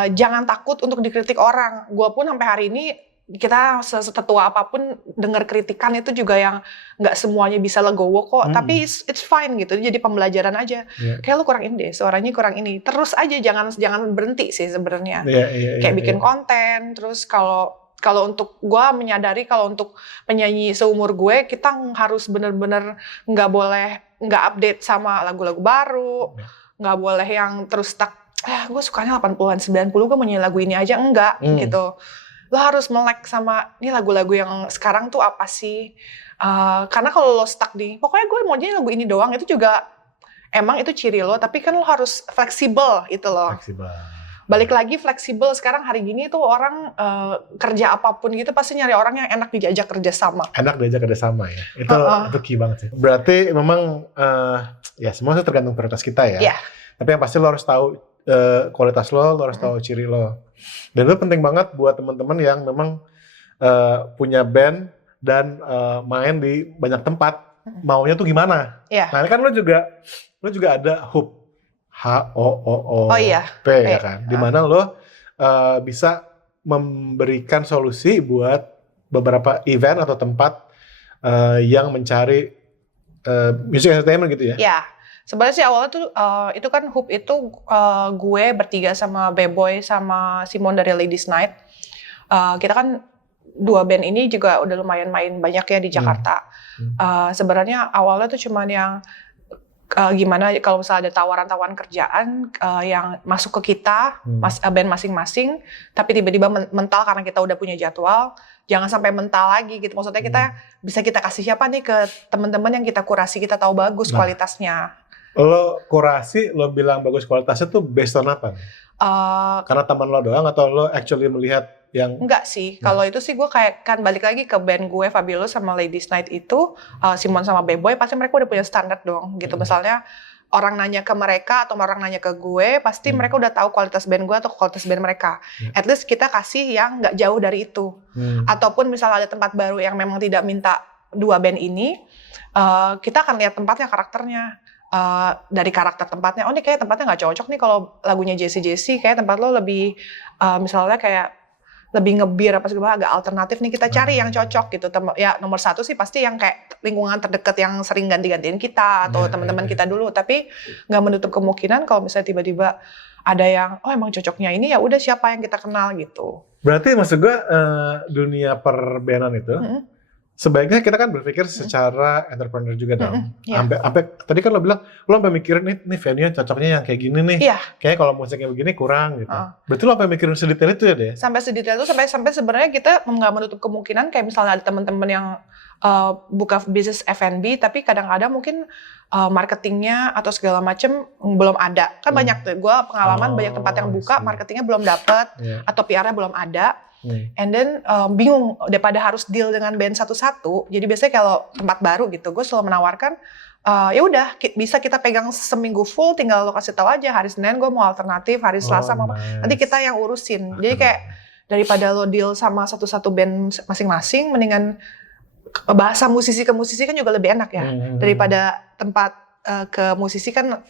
Jangan takut untuk dikritik orang. Gue pun sampai hari ini kita setetua apapun dengar kritikan itu juga yang nggak semuanya bisa legowo kok, tapi it's fine gitu, jadi pembelajaran aja. Kayak lo kurang ini deh, suaranya kurang ini, terus aja jangan berhenti sih sebenarnya. Kayak bikin konten, terus kalau untuk gue menyadari kalau untuk penyanyi seumur gue, kita harus bener-bener nggak update sama lagu-lagu baru, nggak boleh yang terus stuck, gue sukanya 80-an 90 gue mau nyanyi lagu ini aja, enggak gitu. Lo harus melek sama ini lagu-lagu yang sekarang tuh apa sih, karena kalau lo stuck di pokoknya gue mau nyanyi lagu ini doang, itu juga emang itu ciri lo, tapi kan lo harus fleksibel itu loh. Fleksibel. Balik lagi fleksibel, sekarang hari gini tuh orang kerja apapun gitu pasti nyari orang yang enak diajak kerja sama. Enak diajak kerja sama ya, itu key banget sih. Berarti memang ya semua itu tergantung prioritas kita ya. Yeah. Tapi yang pasti lo harus tahu kualitas lo harus tahu ciri lo. Dan itu penting banget buat teman-teman yang memang punya band dan main di banyak tempat, maunya tuh gimana. Yeah. Nah ini kan lo juga ada HOOP. H-O-O-O-P ya kan, dimana lo bisa memberikan solusi buat beberapa event atau tempat yang mencari music entertainment gitu ya? Ya, sebenarnya sih awalnya tuh itu kan HOOP itu gue bertiga sama B-Boy sama Simon dari Ladies Night. Kita kan dua band ini juga udah lumayan main banyak ya di Jakarta. Sebenarnya awalnya tuh cuman yang gimana kalau misalnya ada tawaran-tawaran kerjaan yang masuk ke kita, band masing-masing, tapi tiba-tiba mental karena kita udah punya jadwal, jangan sampai mental lagi gitu. Maksudnya kita bisa kita kasih siapa nih ke teman-teman yang kita kurasi, kita tahu bagus kualitasnya. Lo kurasi, lo bilang bagus kualitasnya tuh based on apa? Karena teman lo doang atau lo actually melihat yang... Enggak sih, kalau itu sih gue kayak kan balik lagi ke band gue Fabiola sama Ladies Night itu, Simon sama B-Boy pasti mereka udah punya standar dong gitu. Misalnya orang nanya ke mereka atau orang nanya ke gue, pasti mereka udah tahu kualitas band gue atau kualitas band mereka. At least kita kasih yang nggak jauh dari itu. Ataupun misalnya ada tempat baru yang memang tidak minta dua band ini, kita akan lihat tempatnya, karakternya. Dari karakter tempatnya, oh ini kayak tempatnya nggak cocok nih kalau lagunya Jesse, kayak tempat lo lebih misalnya kayak lebih ngebir apa segala agak alternatif nih, kita cari yang cocok gitu. Ya nomor satu sih pasti yang kayak lingkungan terdekat yang sering ganti-gantiin kita atau teman-teman kita dulu, tapi nggak menutup kemungkinan kalau misalnya tiba-tiba ada yang oh emang cocoknya ini, ya udah siapa yang kita kenal gitu. Berarti maksud gue dunia perbandan itu sebaiknya kita kan berpikir secara entrepreneur juga dong. Sampai tadi kan lo bilang lo sampai mikirin nih venue cocoknya yang kayak gini nih. Kayaknya kalau musiknya begini kurang gitu. Berarti lo sampai mikirin sedetail itu ya deh? Sampai sedetail itu sampai sebenarnya kita nggak menutup kemungkinan kayak misalnya ada teman-teman yang buka bisnis F&B tapi kadang-kadang mungkin marketingnya atau segala macam belum ada. Kan banyak tuh, gue pengalaman banyak tempat yang buka marketingnya belum dapet atau PR-nya belum ada. And then bingung daripada harus deal dengan band satu-satu. Jadi biasanya kalau tempat baru gitu, gue selalu menawarkan ya udah bisa kita pegang seminggu full, tinggal lo kasih tahu aja hari Senin gue mau alternatif, hari Selasa mau nanti kita yang urusin. Jadi kayak daripada lo deal sama satu-satu band masing-masing, mendingan bahasa musisi ke musisi kan juga lebih enak ya daripada tempat ke musisi kan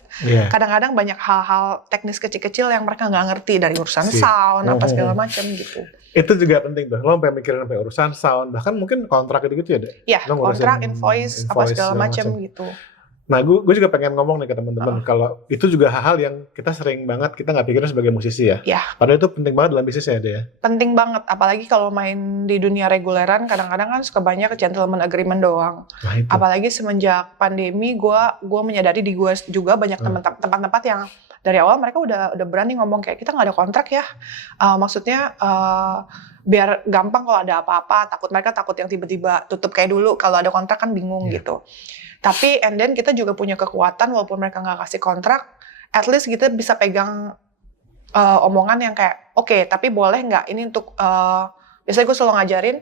kadang-kadang banyak hal-hal teknis kecil-kecil yang mereka nggak ngerti dari urusan sound apa segala macam gitu. Itu juga penting tuh, lo sampai mikirin sampai urusan sound, bahkan mungkin kontrak gitu-gitu ya deh? Iya, kontrak, invoice apa segala macam gitu. Nah, gue juga pengen ngomong nih ke teman-teman, kalau itu juga hal-hal yang kita sering banget, kita nggak pikirin sebagai musisi ya? Iya. Padahal itu penting banget dalam bisnis ya deh ya? Penting banget, apalagi kalau main di dunia reguleran, kadang-kadang kan suka banyak gentleman agreement doang. Nah, apalagi semenjak pandemi, gue menyadari di gue juga banyak tempat-tempat yang dari awal mereka udah berani ngomong kayak kita nggak ada kontrak ya, maksudnya biar gampang kalau ada apa-apa, mereka takut yang tiba-tiba tutup kayak dulu, kalau ada kontrak kan bingung gitu. Tapi and then kita juga punya kekuatan walaupun mereka nggak kasih kontrak, at least kita bisa pegang omongan yang kayak oke, tapi boleh nggak ini untuk biasanya gue selalu ngajarin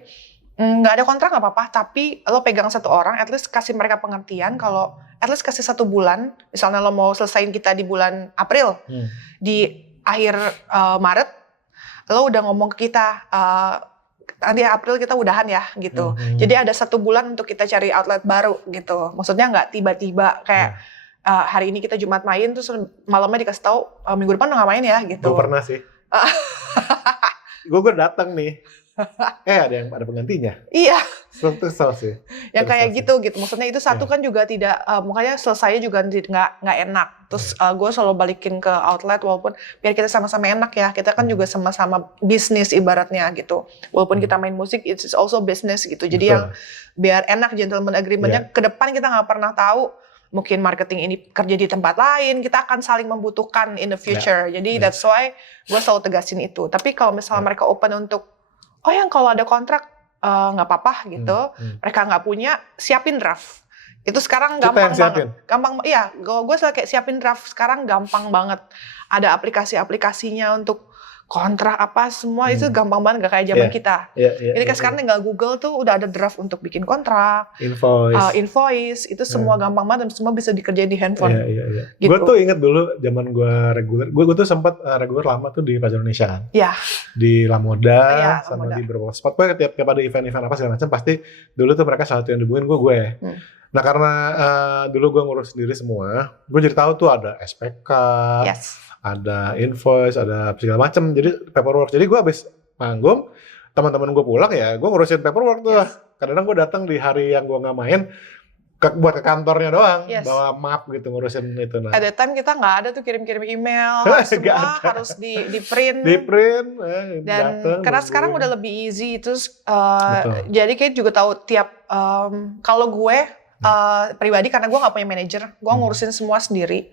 nggak ada kontrak nggak apa-apa, tapi lo pegang satu orang, at least kasih mereka pengertian kalau at least kasih 1 bulan, misalnya lo mau selesaiin kita di bulan April, di akhir Maret lo udah ngomong ke kita nanti April kita udahan ya gitu. Jadi ada 1 bulan untuk kita cari outlet baru gitu. Maksudnya nggak tiba-tiba kayak hari ini kita Jumat main terus malamnya dikasih tahu minggu depan nggak main ya gitu. Gue pernah sih. Gue datang nih. Ada penggantinya. Iya. Kesel sih. Yang kayak gitu. Maksudnya itu satu kan juga tidak, makanya selesai juga nggak enak. Terus gue selalu balikin ke outlet walaupun biar kita sama-sama enak ya. Kita kan juga sama-sama bisnis ibaratnya gitu. Walaupun kita main musik, it's also business gitu. Jadi yang biar enak gentleman agreement-nya. Ke depan kita nggak pernah tahu. Mungkin marketing ini kerja di tempat lain, kita akan saling membutuhkan in the future. Jadi that's why gue selalu tegasin itu. Tapi kalau misalnya mereka open untuk yang kalau ada kontrak nggak apa-apa gitu, mereka nggak punya, siapin draft. Itu sekarang Kita gampang yang siapin? banget. Gampang, iya. Gue kayak siapin draft sekarang gampang banget. Ada aplikasinya untuk kontrak apa semua itu gampang banget, gak kayak zaman kita. Jadi kan sekarang tinggal Google tuh udah ada draft untuk bikin kontrak, invoice itu semua gampang banget dan semua bisa dikerjain di handphone. Gitu. Gue tuh inget dulu zaman gue reguler, gue tuh sempat reguler lama tuh di Pajak Indonesia kan. Di La Moda sama di beberapa spot. Gue tiap ada event-event apa segala macam pasti dulu tuh mereka salah satu yang dihubungin gue. Nah karena dulu gue ngurus sendiri semua, gue jadi tahu tuh ada SPK, ada invoice, ada segala macam. Jadi paperwork. Jadi gue abis manggung, teman-teman gue pulang ya, gue ngurusin paperwork tuh. Kadang-kadang gue datang di hari yang gue nggak main, buat ke kantornya doang, bawa map gitu ngurusin itu. At that time kita nggak ada tuh kirim-kirim email, semua harus di print. Dan karena sekarang udah lebih easy, terus jadi kayak juga tahu tiap kalau gue pribadi karena gue nggak punya manajer, gue ngurusin semua sendiri.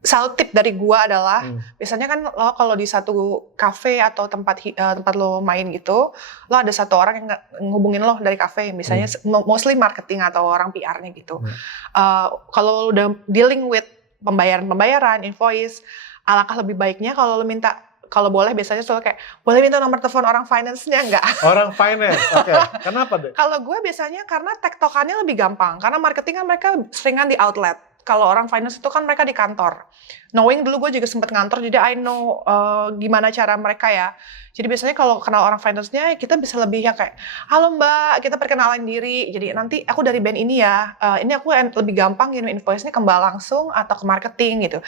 Satu tip dari gua adalah biasanya kan lo kalau di satu kafe atau tempat lo main gitu, lo ada satu orang yang ngehubungin lo dari kafe, misalnya mostly marketing atau orang PR-nya gitu. Kalau lo udah dealing with pembayaran, invoice, alangkah lebih baiknya kalau lo minta, kalau boleh biasanya soal kayak boleh minta nomor telepon orang finance-nya nggak? Orang finance, oke. Kenapa deh? Kalau gue biasanya karena tektokannya lebih gampang, karena marketing kan mereka seringan di outlet. Kalau orang finance itu kan mereka di kantor. Knowing dulu gue juga sempat ngantor, jadi I know gimana cara mereka ya. Jadi biasanya kalau kenal orang finance-nya, kita bisa lebih yang kayak, halo mbak, kita perkenalan diri. Jadi nanti aku dari band ini ya, ini aku lebih gampang ngirim invoice-nya ke mbak langsung atau ke marketing gitu.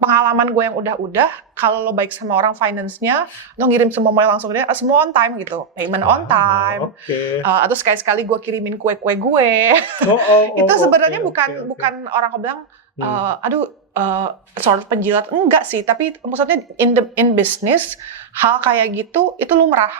Pengalaman gue yang udah, kalau lo baik sama orang finance-nya, lo ngirim semua langsung dia, semua on time gitu. Payment on time. Atau sekali-sekali gue kirimin kue-kue gue. Itu sebenarnya bukan orang kau bilang, sort penjilat, enggak sih, tapi maksudnya in business hal kayak gitu itu lumrah.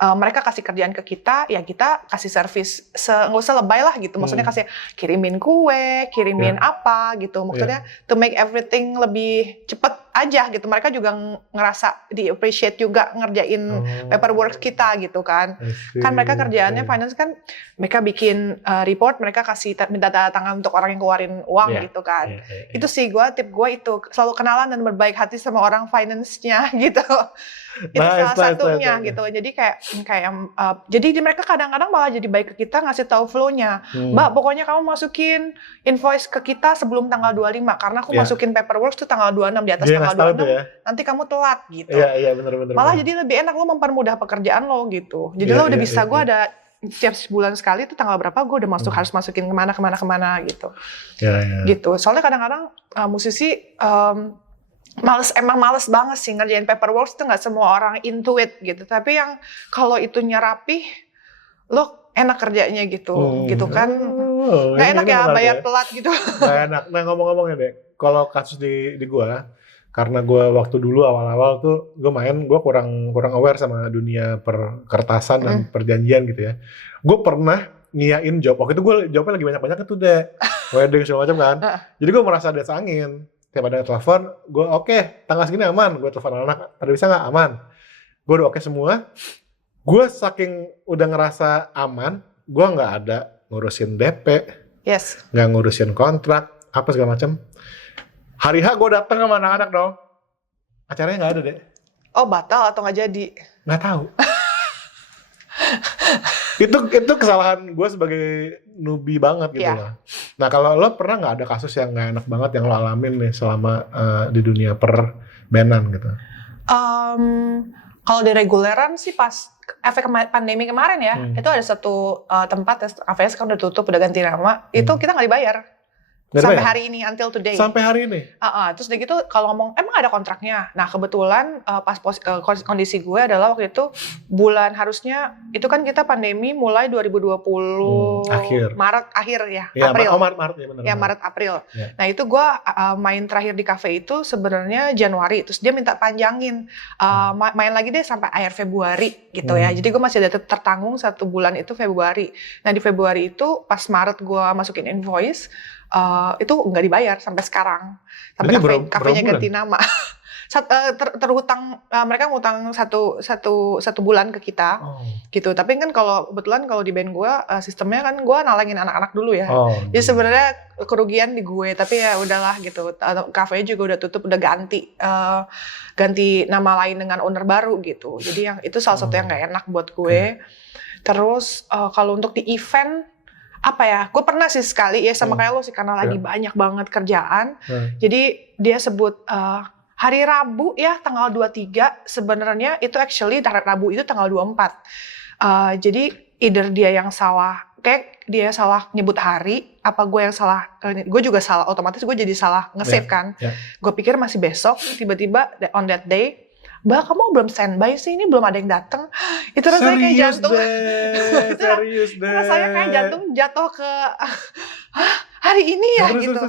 Mereka kasih kerjaan ke kita, ya kita kasih service, nggak usah lebay lah gitu. Maksudnya kasih kirimin kue, kirimin apa gitu. Maksudnya to make everything lebih cepet aja gitu. Mereka juga ngerasa di appreciate juga ngerjain paperwork kita gitu kan. Kan mereka kerjaannya finance kan, mereka bikin report, mereka kasih minta tanda tangan untuk orang yang keluarin uang gitu kan. Itu sih tip gue itu selalu kenalan dan berbaik hati sama orang finance-nya gitu. Itu salah satunya gitu. Jadi jadi mereka kadang-kadang malah jadi baik ke kita, ngasih tahu flow-nya. Mbak, pokoknya kamu masukin invoice ke kita sebelum tanggal 25 karena aku masukin paperwork tuh tanggal 26 di atas tanggal 26. Nanti kamu telat gitu. Iya, benar. Malah jadi lebih enak, lo mempermudah pekerjaan lo gitu. Jadi lo udah bisa, gue ada setiap sebulan sekali tuh tanggal berapa gue udah harus masukin kemana gitu. Gitu. Soalnya kadang-kadang musisi males banget sih ngerjain paperwork, itu nggak semua orang into it gitu. Tapi yang kalau itunya rapih, lo enak kerjanya gitu, gitu kan? Nggak enak ya bayar telat gitu. Nggak enak. Nah ngomong-ngomongnya deh, kalau kasus di gua, karena gua waktu dulu awal-awal tuh gue kurang aware sama dunia perkertasan dan perjanjian gitu ya. Gue pernah ngiyain job, waktu itu gue jobnya lagi banyak-banyak tuh deh, wedding segala macam kan. Jadi gue merasa ada angin. Tiap ada telepon, gue oke, tanggal segini aman. Gue telepon anak, pada bisa nggak aman? Gue udah oke semua. Gue saking udah ngerasa aman, gue nggak ada ngurusin DP, nggak ngurusin kontrak, apa segala macam. Hari H gue datang sama anak-anak dong, acaranya nggak ada deh. Oh batal atau nggak jadi? Nggak tahu. itu kesalahan gue sebagai newbie banget gitu lah. Nah kalau lo pernah nggak ada kasus yang nggak enak banget yang lo alamin nih selama di dunia perbenan gitu? Kalau di reguleran sih pas efek pandemi kemarin ya, itu ada satu tempat AVS kan udah tutup, udah ganti nama, itu kita nggak dibayar. Sampai hari ini, until today. Sampai hari ini? Terus udah gitu kalau ngomong, emang ada kontraknya? Nah kebetulan pas kondisi gue adalah waktu itu bulan harusnya, itu kan kita pandemi mulai 2020 Maret akhir ya, April. Maret ya benar. Ya Maret April. Nah itu gue main terakhir di cafe itu sebenarnya Januari, terus dia minta panjangin, main lagi deh sampai akhir Februari gitu ya. Jadi gue masih ada tertanggung 1 bulan itu Februari. Nah di Februari itu pas Maret gue masukin invoice, itu nggak dibayar sampai sekarang, sampai kafenya ganti nama. terhutang, mereka ngutang satu bulan ke kita, gitu. Tapi kan kebetulan kalau di band gue sistemnya kan gue nalangin anak-anak dulu ya. Jadi sebenarnya kerugian di gue, tapi ya udahlah gitu. Cafe juga udah tutup, udah ganti nama lain dengan owner baru gitu. Jadi yang itu salah satu yang nggak enak buat gue. Terus kalau untuk di event apa ya, gue pernah sih sekali ya sama kayak lo sih, karena lagi banyak banget kerjaan. Jadi dia sebut hari Rabu ya tanggal 23, sebenarnya itu actually Rabu itu tanggal 24. Jadi either dia yang salah, kayak dia salah nyebut hari, apa gue yang salah, gue juga salah, otomatis gue jadi salah nge-save kan. Gue pikir masih besok, tiba-tiba on that day, Mbak, kamu belum standby sih, ini belum ada yang datang. Itu rasanya kayak jantung. Serius deh. Rasanya kayak jantung jatuh ke hari ini ya gitu.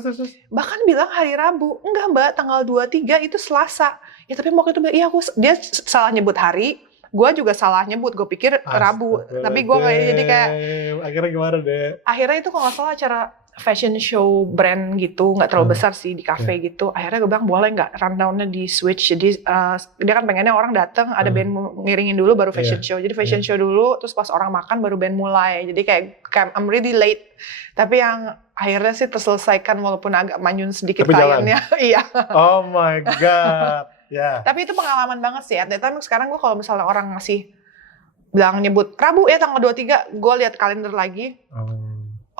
Bahkan bilang hari Rabu. Enggak Mbak, tanggal 23 itu Selasa. Ya tapi waktu itu iya dia salah nyebut hari. Gue juga salah nyebut, gue pikir Rabu. Tapi gue jadi kayak. Akhirnya gimana deh? Akhirnya itu kalau nggak salah acara fashion show brand gitu, nggak terlalu besar sih di cafe gitu. Akhirnya gue bilang boleh nggak rundownnya di switch. Jadi dia kan pengennya orang datang ada band ngiringin dulu baru fashion show. Jadi fashion show dulu, terus pas orang makan baru band mulai. Jadi kayak I'm really late. Tapi yang akhirnya sih terselesaikan walaupun agak manyun sedikit kliennya. Iya. Oh my god. Tapi itu pengalaman banget sih. At that time sekarang gue kalau misalnya orang ngasih bilang nyebut Rabu ya tanggal 23, gue lihat kalender lagi.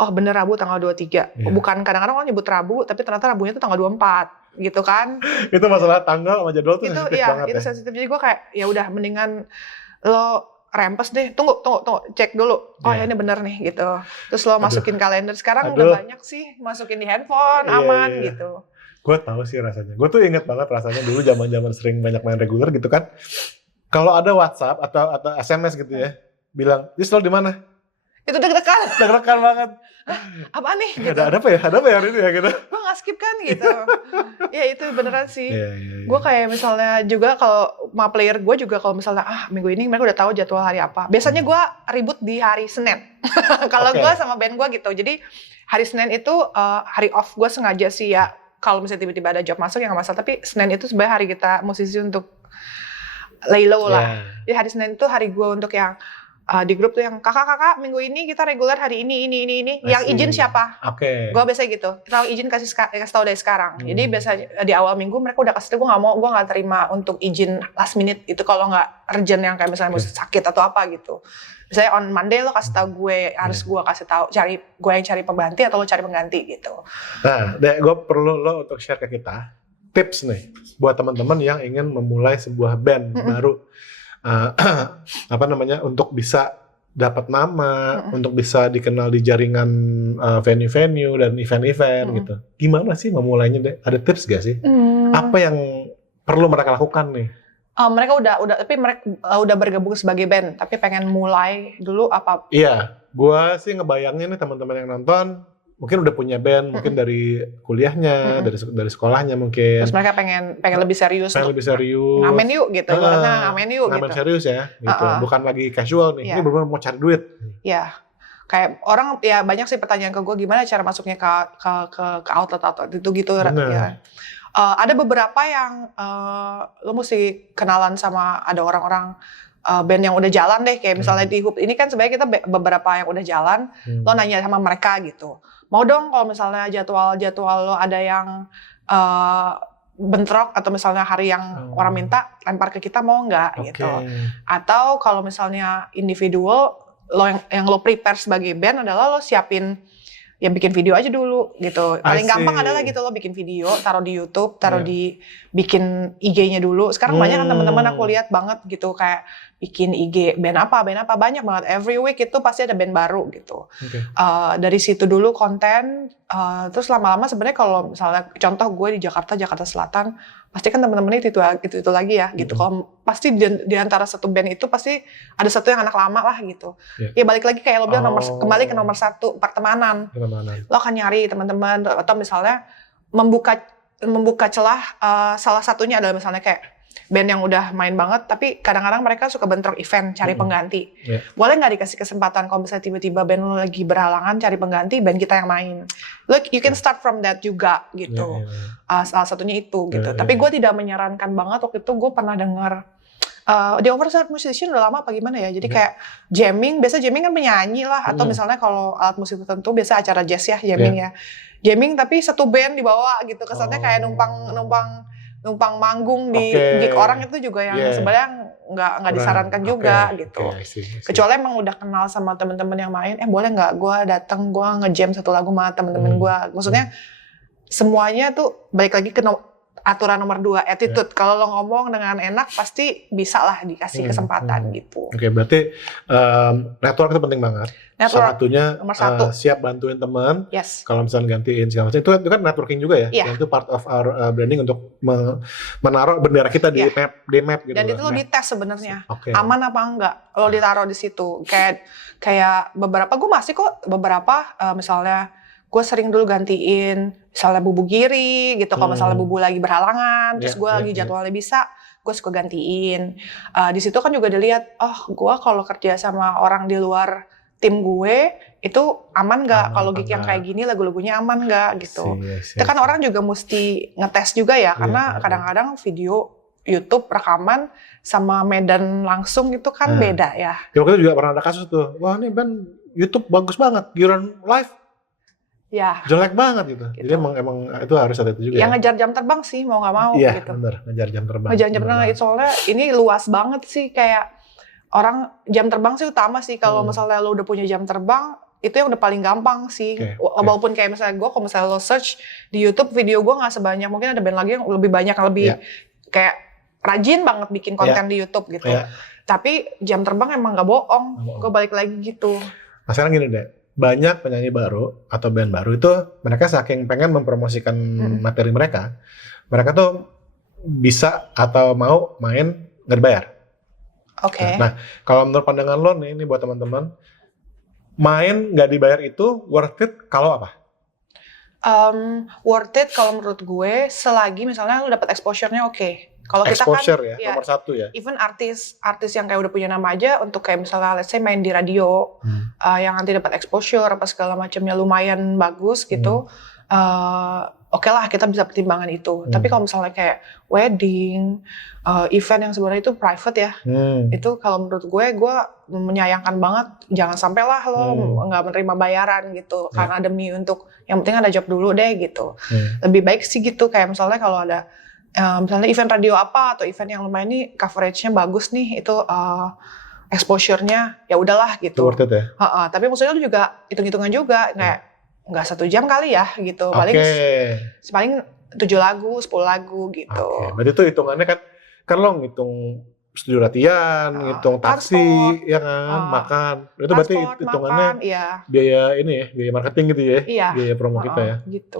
Oh bener Rabu tanggal 23. Bukan kadang-kadang orang nyebut Rabu, tapi ternyata Rabunya itu tanggal 24 gitu kan. Itu masalah tanggal sama jadwal tuh sensitif banget itu sensitif. Jadi gue kayak ya udah mendingan lo rempes deh. Tunggu cek dulu. Oh ya ini bener nih gitu. Terus lo masukin kalender. Sekarang udah banyak sih masukin di handphone aman gitu. Gue tahu sih rasanya. Gue tuh inget banget rasanya dulu zaman-zaman sering banyak main reguler gitu kan. Kalau ada WhatsApp atau SMS gitu ya, bilang, "Dis lo di mana?" Itu deg-degan. Deg-degan banget. Apa nih gitu. Ada apa ya hari ini ya gitu. Gue gak skip kan gitu. Ya itu beneran sih. Gue kayak misalnya juga kalau sama player gue juga kalau misalnya minggu ini mereka udah tahu jadwal hari apa. Biasanya gue ribut di hari Senin. Kalau gue sama band gue gitu. Jadi hari Senin itu hari off gue sengaja sih ya. Kalau misalnya tiba-tiba ada job masuk ya gak masalah. Tapi Senin itu sebenarnya hari kita musisi untuk lay low lah. Jadi hari Senin itu hari gue untuk yang di grup tuh yang kakak minggu ini kita reguler hari ini. Yang izin siapa? Gue biasa gitu. Kita izin kasih tahu dari sekarang. Jadi biasa di awal minggu mereka udah kasih tahu, gue nggak terima untuk izin last minute itu kalau nggak urgent yang kayak misalnya sakit atau apa gitu. Misalnya on Monday lo kasih tahu gue, harus gue kasih tahu gue yang cari pengganti atau lo cari pengganti gitu. Nah, gue perlu lo untuk share ke kita tips nih buat teman-teman yang ingin memulai sebuah band baru. Untuk bisa dapat nama, untuk bisa dikenal di jaringan venue-venue dan event-event gitu. Gimana sih memulainya deh? Ada tips gak sih? Apa yang perlu mereka lakukan nih? Mereka udah bergabung sebagai band, tapi pengen mulai dulu apa? Iya, gua sih ngebayangin nih teman-teman yang nonton mungkin udah punya band, mungkin dari kuliahnya, dari sekolahnya mungkin. Terus mereka pengen lebih serius. Pengen lebih serius. Ngamen yuk gitu. Ngamen gitu. Serius ya, gitu. Bukan lagi casual nih. Ini benar-benar mau cari duit. Iya. Kayak orang ya banyak sih pertanyaan ke gue gimana cara masuknya ke outlet itu gitu ya. Ada beberapa yang lo mesti kenalan sama ada orang-orang band yang udah jalan deh, kayak misalnya di Hoop ini kan sebenarnya kita beberapa yang udah jalan, lo nanya sama mereka gitu. Mau dong kalau misalnya jadwal lo ada yang bentrok atau misalnya hari yang orang minta lempar ke kita mau nggak gitu. Atau kalau misalnya individual lo yang lo prepare sebagai band adalah lo siapin yang bikin video aja dulu gitu. Paling gampang adalah gitu lo bikin video, taruh di YouTube, bikin IG-nya dulu. Sekarang banyak kan teman-teman aku lihat banget gitu kayak bikin IG band apa banyak banget. Every week itu pasti ada band baru gitu. Dari situ dulu konten, terus lama-lama sebenarnya kalau misalnya contoh gue di Jakarta Selatan, pasti kan teman-teman itu lagi ya gitu. Kalau pasti di antara satu band itu pasti ada satu yang anak lama lah gitu. Ya balik lagi kayak lo bilang kembali ke nomor satu pertemanan. Lo akan nyari teman-teman atau misalnya membuka celah, salah satunya adalah misalnya kayak band yang udah main banget, tapi kadang-kadang mereka suka bentrok event, cari pengganti. Boleh nggak dikasih kesempatan kalau misalnya tiba-tiba band lo lagi berhalangan cari pengganti, band kita yang main. Look, you can start from that juga gitu. Salah satunya itu gitu. Tapi gue tidak menyarankan banget. Waktu itu gue pernah dengar The Oversized Musician udah lama apa gimana ya. Jadi kayak jamming, biasa jamming kan penyanyi lah, atau misalnya kalau alat musik tertentu biasa acara jazz ya, jamming ya. Jamming tapi satu band dibawa gitu, kesannya kayak numpang manggung di gig orang, itu juga yang sebenarnya nggak disarankan juga gitu. Kecuali emang udah kenal sama teman-teman yang main, boleh nggak gue datang, gue ngejam satu lagu sama teman-teman gue. Maksudnya semuanya tuh balik lagi ke aturan nomor 2, attitude. Kalau lo ngomong dengan enak pasti bisa lah dikasih kesempatan gitu. Berarti network itu penting banget. Salah satunya nomor 1. Siap bantuin teman. Kalau misalnya gantiin segala macam, itu kan networking juga ya. Itu part of our branding untuk menaruh bendera kita di map gitu. Dan itu lo dites sebenarnya. Aman apa enggak lo ditaruh di situ. Kayak beberapa, gue masih kok beberapa misalnya gue sering dulu gantiin misalnya Bubu Giri gitu, kalau misalnya Bubu lagi berhalangan, terus gue lagi jadwalnya bisa, gue suka gantiin. Di situ kan juga dilihat, gue kalau kerja sama orang di luar tim gue itu aman nggak, kalau gig yang kayak gini lagu-lagunya aman nggak gitu. Itu kan orang juga mesti ngetes juga ya, karena kadang-kadang video YouTube rekaman sama medan langsung itu kan beda ya. Waktu itu juga pernah ada kasus tuh, wah ini band YouTube bagus banget, giliran live jelek banget gitu. Jadi emang itu harus ada itu juga. Yang ngejar jam terbang sih, mau nggak mau gitu. Bener, ngejar jam terbang. Ngejar jam terbang, soalnya ini luas banget sih, kayak orang jam terbang sih utama sih. Kalau misalnya lo udah punya jam terbang, itu yang udah paling gampang sih. Walaupun kayak misalnya gue, kalau misalnya lo search di YouTube, video gue nggak sebanyak, mungkin ada band lagi yang lebih banyak, lebih kayak rajin banget bikin konten di YouTube gitu. Tapi jam terbang emang nggak bohong. Gue balik lagi gitu. Nah sekarang gini deh, banyak penyanyi baru atau band baru itu mereka saking pengen mempromosikan materi mereka tuh bisa atau mau main nggak dibayar. Nah kalau menurut pandangan lo nih, ini buat teman-teman, main nggak dibayar itu worth it kalau apa? Worth it kalau menurut gue selagi misalnya lo dapat exposure-nya oke. Kalau kita exposure kan nomor 1 ya. Even artis yang kayak udah punya nama aja, untuk kayak misalnya let's say main di radio yang nanti dapat exposure apa segala macamnya lumayan bagus gitu. Oke lah, kita bisa pertimbangan itu. Tapi kalau misalnya kayak wedding, event yang sebenarnya itu private ya, itu kalau menurut gue menyayangkan banget. Jangan sampai lah lo nggak menerima bayaran gitu, karena demi untuk yang penting ada job dulu deh gitu. Lebih baik sih gitu, kayak misalnya kalau ada misalnya event radio apa atau event yang lumayan nih coveragenya bagus nih, itu exposure-nya ya udahlah gitu. Worth it ya? Tapi maksudnya lu juga hitung-hitungan juga, kayak nggak 1 jam kali ya gitu, paling 7 lagu, 10 lagu gitu. Berarti itu hitungannya kan lo ngitung studio latihan, ngitung taksi, ya kan, makan. Itu berarti hitungannya biaya ini ya, biaya marketing gitu ya, biaya promo kita ya. Gitu.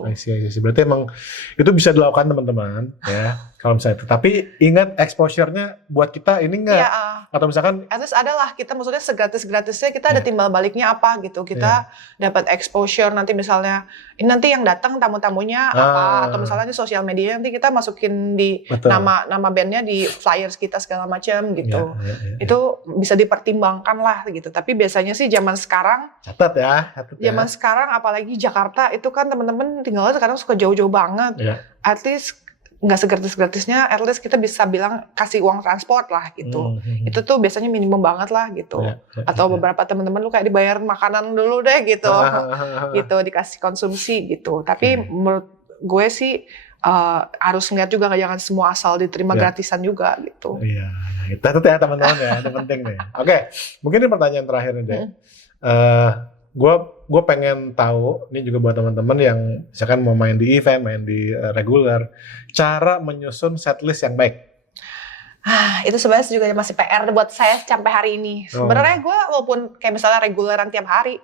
Berarti emang itu bisa dilakukan teman-teman ya. Kalau misalnya itu, tapi ingat exposure-nya buat kita ini enggak, atau misalkan at least adalah kita, maksudnya segratis-gratisnya kita ada timbal baliknya apa gitu, kita dapat exposure. Nanti misalnya ini nanti yang datang tamu-tamunya apa, atau misalnya di sosial media nanti kita masukin di nama bandnya di flyers kita segala macam gitu. Itu bisa dipertimbangkan lah gitu. Tapi biasanya sih zaman sekarang catat ya. Zaman sekarang apalagi Jakarta itu kan teman-teman tinggalnya sekarang suka jauh-jauh banget. At least nggak segratis-gratisnya, at least kita bisa bilang kasih uang transport lah gitu. Itu tuh biasanya minimum banget lah gitu. Atau beberapa teman-teman lu kayak dibayar makanan dulu deh gitu. Gitu, dikasih konsumsi gitu. Tapi menurut gue sih harus ngeliat juga, jangan semua asal diterima gratisan juga gitu. Iya, itu ya teman-teman ya, itu penting nih. Oke, mungkin ini pertanyaan terakhir nih deh. Gue pengen tahu, ini juga buat teman-teman yang misalkan mau main di event, main di regular, cara menyusun setlist yang baik. Itu sebenarnya juga masih PR buat saya sampai hari ini. Sebenarnya gue walaupun kayak misalnya reguleran tiap hari,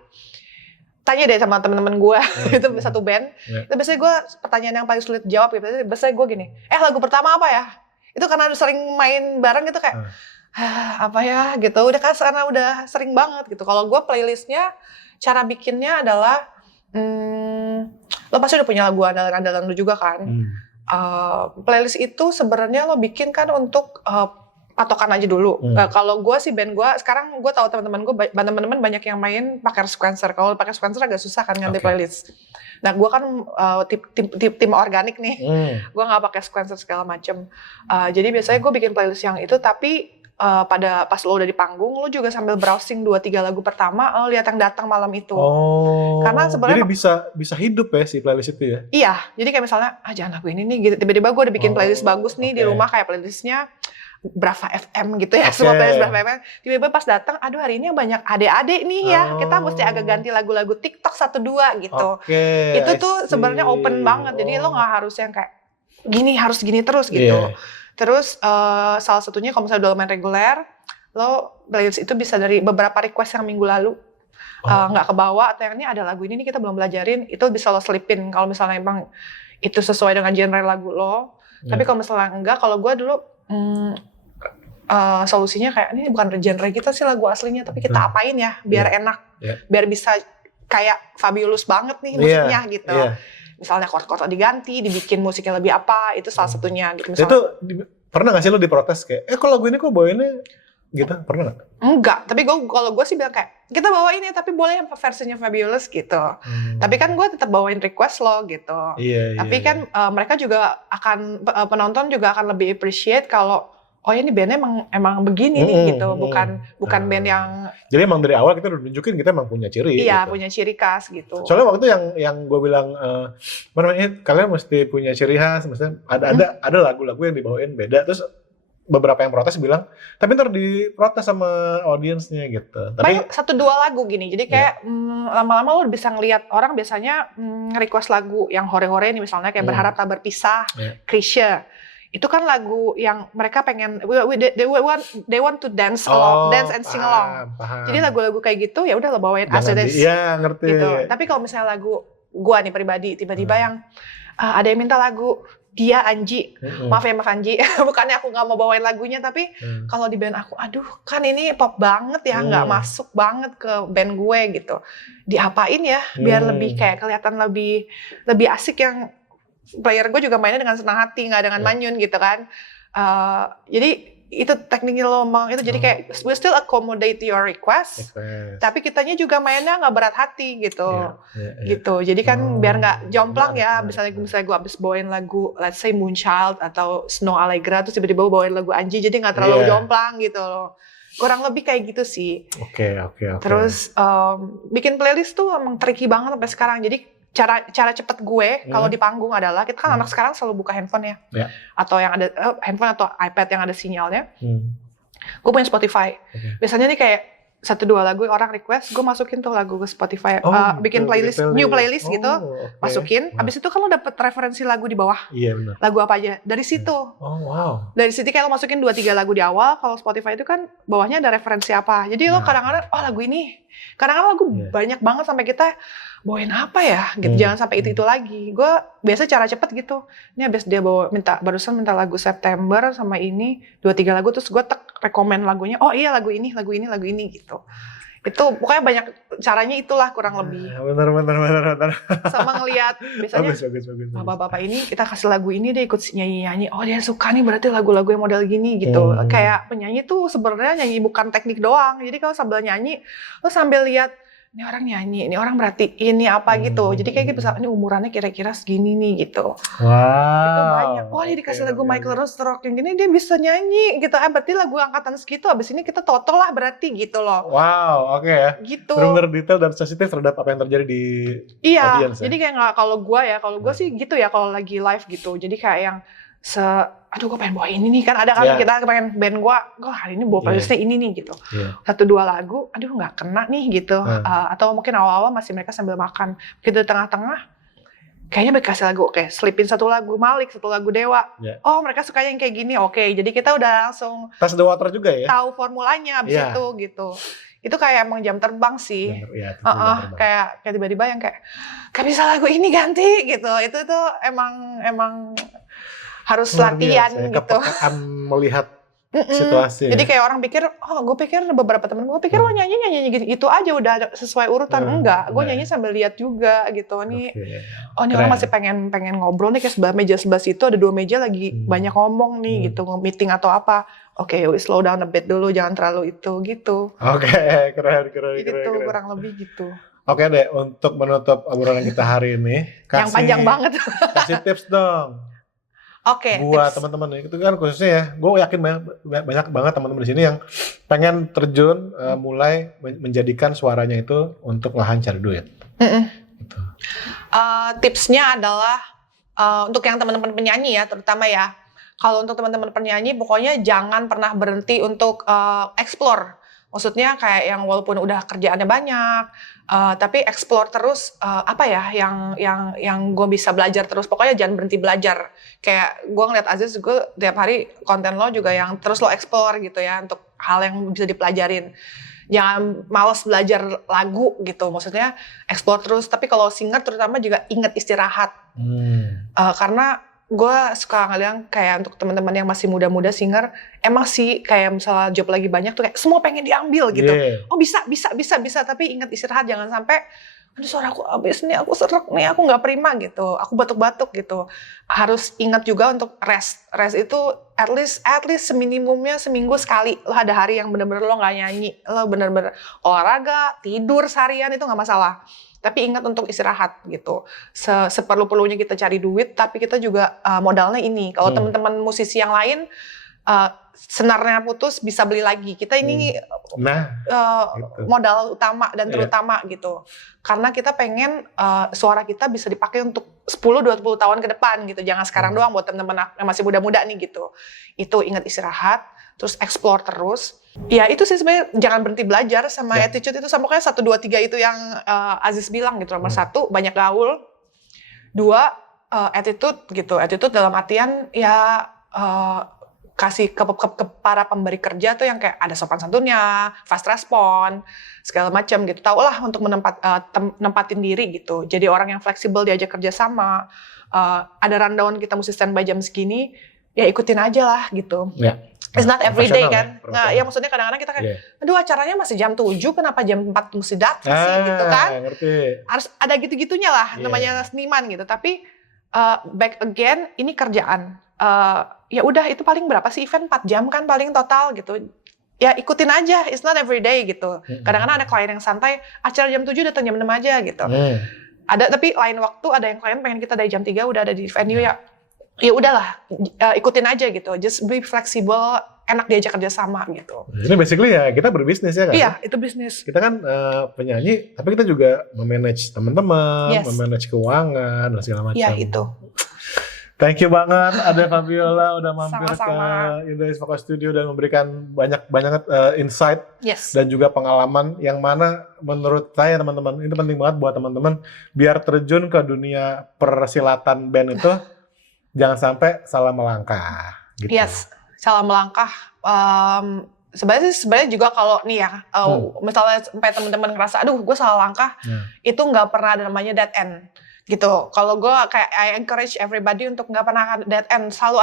tanya deh sama teman-teman gue, itu satu band, itu biasanya gue pertanyaan yang paling sulit jawab gitu. Biasanya gue gini, lagu pertama apa ya? Itu karena udah sering main bareng gitu kayak, apa ya gitu. Udah kan karena udah sering banget gitu. Kalau gue playlistnya, cara bikinnya adalah, lo pasti udah punya lagu andalan-andalan lo juga kan. playlist itu sebenarnya lo bikin kan untuk patokan aja dulu. Kalau gue sih band gue sekarang gue tahu teman-teman banyak yang main pakai sequencer. Kalau pakai sequencer agak susah kan ganti playlist. Nah gue kan tim organik nih, gue nggak pakai sequencer segala macem. Jadi biasanya gue bikin playlist yang itu, tapi pas lo udah di panggung, lo juga sambil browsing 2-3 lagu pertama, lo lihat yang datang malam itu. Karena sebenarnya jadi bisa hidup ya si playlist itu ya? Iya, jadi kayak misalnya, jangan lagu ini nih, gitu. Tiba-tiba gue udah bikin playlist bagus nih di rumah, kayak playlistnya berapa FM gitu ya, semua playlist berapa FM. Tiba-tiba pas datang, aduh hari ini banyak adik-adik nih ya, kita mesti agak ganti lagu-lagu TikTok 1-2 gitu. Itu tuh sebenarnya open banget, jadi lo nggak harus yang kayak gini harus gini terus gitu. Terus salah satunya kalau misalnya udah main reguler, lo playlist itu bisa dari beberapa request yang minggu lalu nggak kebawa, atau yang ini ada lagu ini nih kita belum belajarin, itu bisa lo selipin kalau misalnya emang itu sesuai dengan genre lagu lo. Tapi kalau misalnya enggak, kalau gue dulu solusinya kayak ini bukan genre kita sih lagu aslinya, tapi kita apain ya biar enak, biar bisa kayak Fabulous banget nih musiknya gitu. Misalnya chord-chord diganti, dibikin musiknya lebih apa, itu salah satunya gitu. Misalnya, itu pernah nggak sih lo diprotes kayak, kok lagu ini kok bawainnya gitu, pernah nggak? Enggak, tapi kalau gue sih bilang kayak kita bawain ya, tapi boleh yang versinya Fabulous gitu. Tapi kan gue tetap bawain request lo gitu. Tapi kan mereka juga akan, penonton juga akan lebih appreciate kalau oh ya ini bandnya emang begini nih gitu, bukan band yang. Jadi emang dari awal kita udah nunjukin kita emang punya ciri. Iya, gitu. punya ciri khas gitu. Soalnya waktu yang gue bilang, kalian mesti punya ciri khas, maksudnya ada lagu-lagu yang dibawain beda, terus beberapa yang protes bilang, tapi ntar diprotes sama audiensnya gitu. Tapi 1-2 lagu gini, jadi kayak lama-lama lo bisa ngelihat orang biasanya request lagu yang hore-hore nih misalnya kayak Berharap Tak Berpisah, Krisya. Itu kan lagu yang mereka pengen, they want to dance along, dance and sing along. Jadi lagu-lagu kayak gitu ya udah lo bawain as it is. Iya, ngerti. Gitu. Tapi kalau misalnya lagu gua nih pribadi tiba-tiba yang ada yang minta lagu dia Anji, maaf ya Mas Anji, bukannya aku nggak mau bawain lagunya, tapi kalau di band aku, aduh kan ini pop banget ya, nggak masuk banget ke band gue gitu. Diapain ya, biar lebih kayak kelihatan lebih asik, yang player gue juga mainnya dengan senang hati, nggak dengan manyun gitu kan. Jadi itu tekniknya lo ngomong itu, jadi kayak we still accommodate your request. Tapi kitanya juga mainnya nggak berat hati gitu. Gitu. Jadi kan biar nggak jomplang ya. Misalnya gue abis bawain lagu let's say Moonchild atau Snow Allegra, terus tiba-tiba bawain lagu Anji, jadi nggak terlalu jomplang gitu loh. Kurang lebih kayak gitu sih. Oke. Terus bikin playlist tuh emang tricky banget sampai sekarang. Jadi cara cepet gue kalau di panggung adalah kita kan anak sekarang selalu buka handphone ya, atau yang ada handphone atau iPad yang ada sinyalnya. Gue punya Spotify. Biasanya nih kayak 1-2 lagu orang request, gue masukin tuh lagu ke Spotify, bikin playlist, new playlist gitu, masukin. Abis itu kan lo dapet referensi lagu di bawah, lagu apa aja dari situ. Dari situ kayak lo masukin 2-3 lagu di awal. Kalau Spotify itu kan bawahnya ada referensi apa. Jadi lo kadang-kadang lagu ini, kadang-kadang lagu banyak banget sampai kita bawain apa ya gitu. Jangan sampai itu lagi. Gue biasa cara cepet gitu. Ini abis dia barusan minta lagu September sama ini 2-3 lagu, terus gue rekomen lagunya. Oh iya lagu ini gitu. Itu pokoknya banyak caranya, itulah kurang lebih. Benar. Sama ngelihat biasanya bagus. bapak-bapak ini kita kasih lagu ini, dia ikut nyanyi. Oh dia suka nih berarti lagu-lagu yang model gini gitu. Kayak penyanyi tuh sebenarnya nyanyi bukan teknik doang. Jadi kalau sambil nyanyi lo sambil lihat ini orang nyanyi, ini orang berarti ini apa gitu. Jadi kayak gitu, ini umurannya kira-kira segini nih gitu. Itu banyak. Oh dia dikasih lagu Michael Rothrock yang gini, dia bisa nyanyi gitu. Berarti lagu angkatan segitu, abis ini kita toto lah berarti gitu loh. Wow, oke ya. Gitu. Benar-benar detail dan sensitif terhadap apa yang terjadi di audience. Jadi kayak nggak, kalau gue sih gitu ya kalau lagi live gitu. Jadi kayak yang aduh gue pengen bawa ini nih, kan ada kan kita pengen band gue hari ini bawa playlistnya ini nih gitu. 1-2 lagu, aduh nggak kena nih gitu. Atau mungkin awal-awal masih mereka sambil makan. Begitu di tengah-tengah, kayaknya mereka kasih lagu, oke, selipin 1 lagu Malik, 1 lagu Dewa. Oh mereka sukanya yang kayak gini, oke. Jadi kita udah langsung test the water juga ya? Tahu formulanya abis itu gitu. Itu kayak emang jam terbang sih. Kayak tiba-tiba yang kayak bisa lagu ini ganti gitu. Itu tuh emang harus latihan gitu. Kepekaan melihat situasi. Jadi kayak orang pikir, gue pikir beberapa temen gue pikir lo nyanyi gitu aja udah sesuai urutan. Enggak, gue nyanyi sambil lihat juga gitu. Nih, ini orang masih pengen ngobrol nih, kayak sebelah meja sebelah situ ada 2 meja lagi banyak ngomong nih gitu, meeting atau apa. Oke, slow down a bit dulu, jangan terlalu itu gitu. Oke, keren. Gitu, kurang lebih gitu. Oke deh, untuk menutup obrolan kita hari ini, yang panjang banget. Kasih tips dong. Oke, buat teman-teman itu kan khususnya ya, gue yakin banyak banget teman-teman di sini yang pengen terjun mulai menjadikan suaranya itu untuk lahan cari duit. Gitu. Tipsnya adalah untuk yang teman-teman penyanyi ya, terutama ya. Kalau untuk teman-teman penyanyi, pokoknya jangan pernah berhenti untuk explore. Maksudnya kayak yang walaupun udah kerjaannya banyak, tapi explore terus apa ya yang gue bisa belajar terus. Pokoknya jangan berhenti belajar. Kayak gue ngeliat Aziz juga tiap hari konten lo juga yang terus lo explore gitu ya untuk hal yang bisa dipelajarin. Jangan malas belajar lagu gitu. Maksudnya explore terus. Tapi kalau singer terutama juga ingat istirahat. Karena gue suka ngeliat kayak untuk teman-teman yang masih muda-muda singer, emang sih kayak misalnya job lagi banyak tuh kayak semua pengen diambil gitu. Oh bisa, tapi ingat istirahat, jangan sampai aduh suara aku habis nih, aku serak nih, aku nggak prima gitu, aku batuk-batuk gitu. Harus ingat juga untuk rest itu at least seminimumnya seminggu sekali. Lo ada hari yang bener-bener lo nggak nyanyi, lo bener-bener olahraga, tidur seharian itu nggak masalah. Tapi ingat untuk istirahat gitu. Seperlu-perlunya kita cari duit, tapi kita juga modalnya ini. Kalau teman-teman musisi yang lain, senarnya putus bisa beli lagi. Kita ini gitu. Modal utama dan terutama gitu. Karena kita pengen suara kita bisa dipakai untuk 10-20 tahun ke depan gitu. Jangan sekarang doang buat teman-teman yang masih muda-muda nih gitu. Itu ingat istirahat, terus explore terus. Ya itu sih sebenarnya, jangan berhenti belajar sama attitude itu, sama kayak 1, 2, 3 itu yang Aziz bilang gitu. Nomor 1 banyak gaul, 2 attitude gitu. Attitude dalam artian ya kasih ke para pemberi kerja tuh yang kayak ada sopan santunnya, fast respon, segala macam gitu. Tahu lah untuk nempatin diri gitu. Jadi orang yang fleksibel, diajak kerja sama. Ada rundown kita mesti standby jam segini, ya ikutin aja lah gitu. It's not every day kan. Ya maksudnya kadang-kadang kita kayak, aduh acaranya masih jam 7, kenapa jam 4 mesti datang sih gitu kan. Harus ada gitu-gitunya lah, namanya seniman gitu. Tapi back again, ini kerjaan. Ya udah itu paling berapa sih event, 4 jam kan paling total gitu. Ya ikutin aja, it's not every day gitu. Kadang-kadang ada klien yang santai, acara jam 7 datang jam 6 aja gitu. Ada tapi lain waktu ada yang klien pengen kita dari jam 3 udah ada di venue ya udahlah, ikutin aja gitu. Just be flexible, enak diajak kerja sama gitu. Ini basically ya kita berbisnis ya kan? Iya, itu bisnis. Kita kan penyanyi, tapi kita juga memanage teman-teman, memanage keuangan dan segala macam. Iya itu. Thank you banget Ade Fabiola udah mampir ke Indonesia Vocal Studio dan memberikan banyak insight dan juga pengalaman yang mana menurut saya teman-teman itu penting banget buat teman-teman biar terjun ke dunia persilatan band itu. Jangan sampai salah melangkah. Gitu. Yes, salah melangkah. Sebenarnya juga kalau nih ya, misalnya sampai teman-teman ngerasa, aduh gue salah langkah, itu nggak pernah ada namanya dead end. Gitu. Kalau gue kayak I encourage everybody untuk nggak pernah dead end. Selalu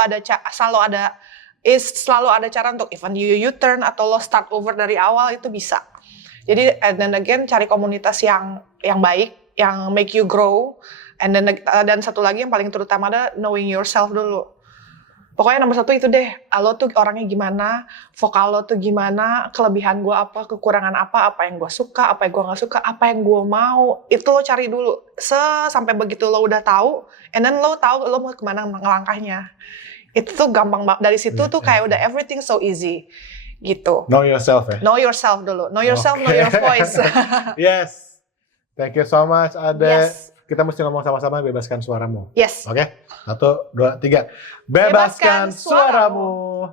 ada cara untuk even you turn atau lo start over dari awal itu bisa. Jadi and then again cari komunitas yang baik, yang make you grow. Dan satu lagi yang paling terutama ada knowing yourself dulu. Pokoknya nomor 1 itu deh, lo tuh orangnya gimana, vokal lo tuh gimana, kelebihan gue apa, kekurangan apa yang gue suka, apa yang gue gak suka, apa yang gue mau, itu lo cari dulu. Sampai begitu lo udah tahu, and then lo tahu lo mau kemana ngelangkahnya. Itu tuh gampang banget, dari situ tuh kayak udah everything so easy. Gitu. Know yourself ya? Know yourself dulu, know yourself, know your voice. Yes, thank you so much Ade. Yes. Kita mesti ngomong sama-sama bebaskan suaramu. Yes. Oke? 1, 2, 3. Bebaskan suaramu.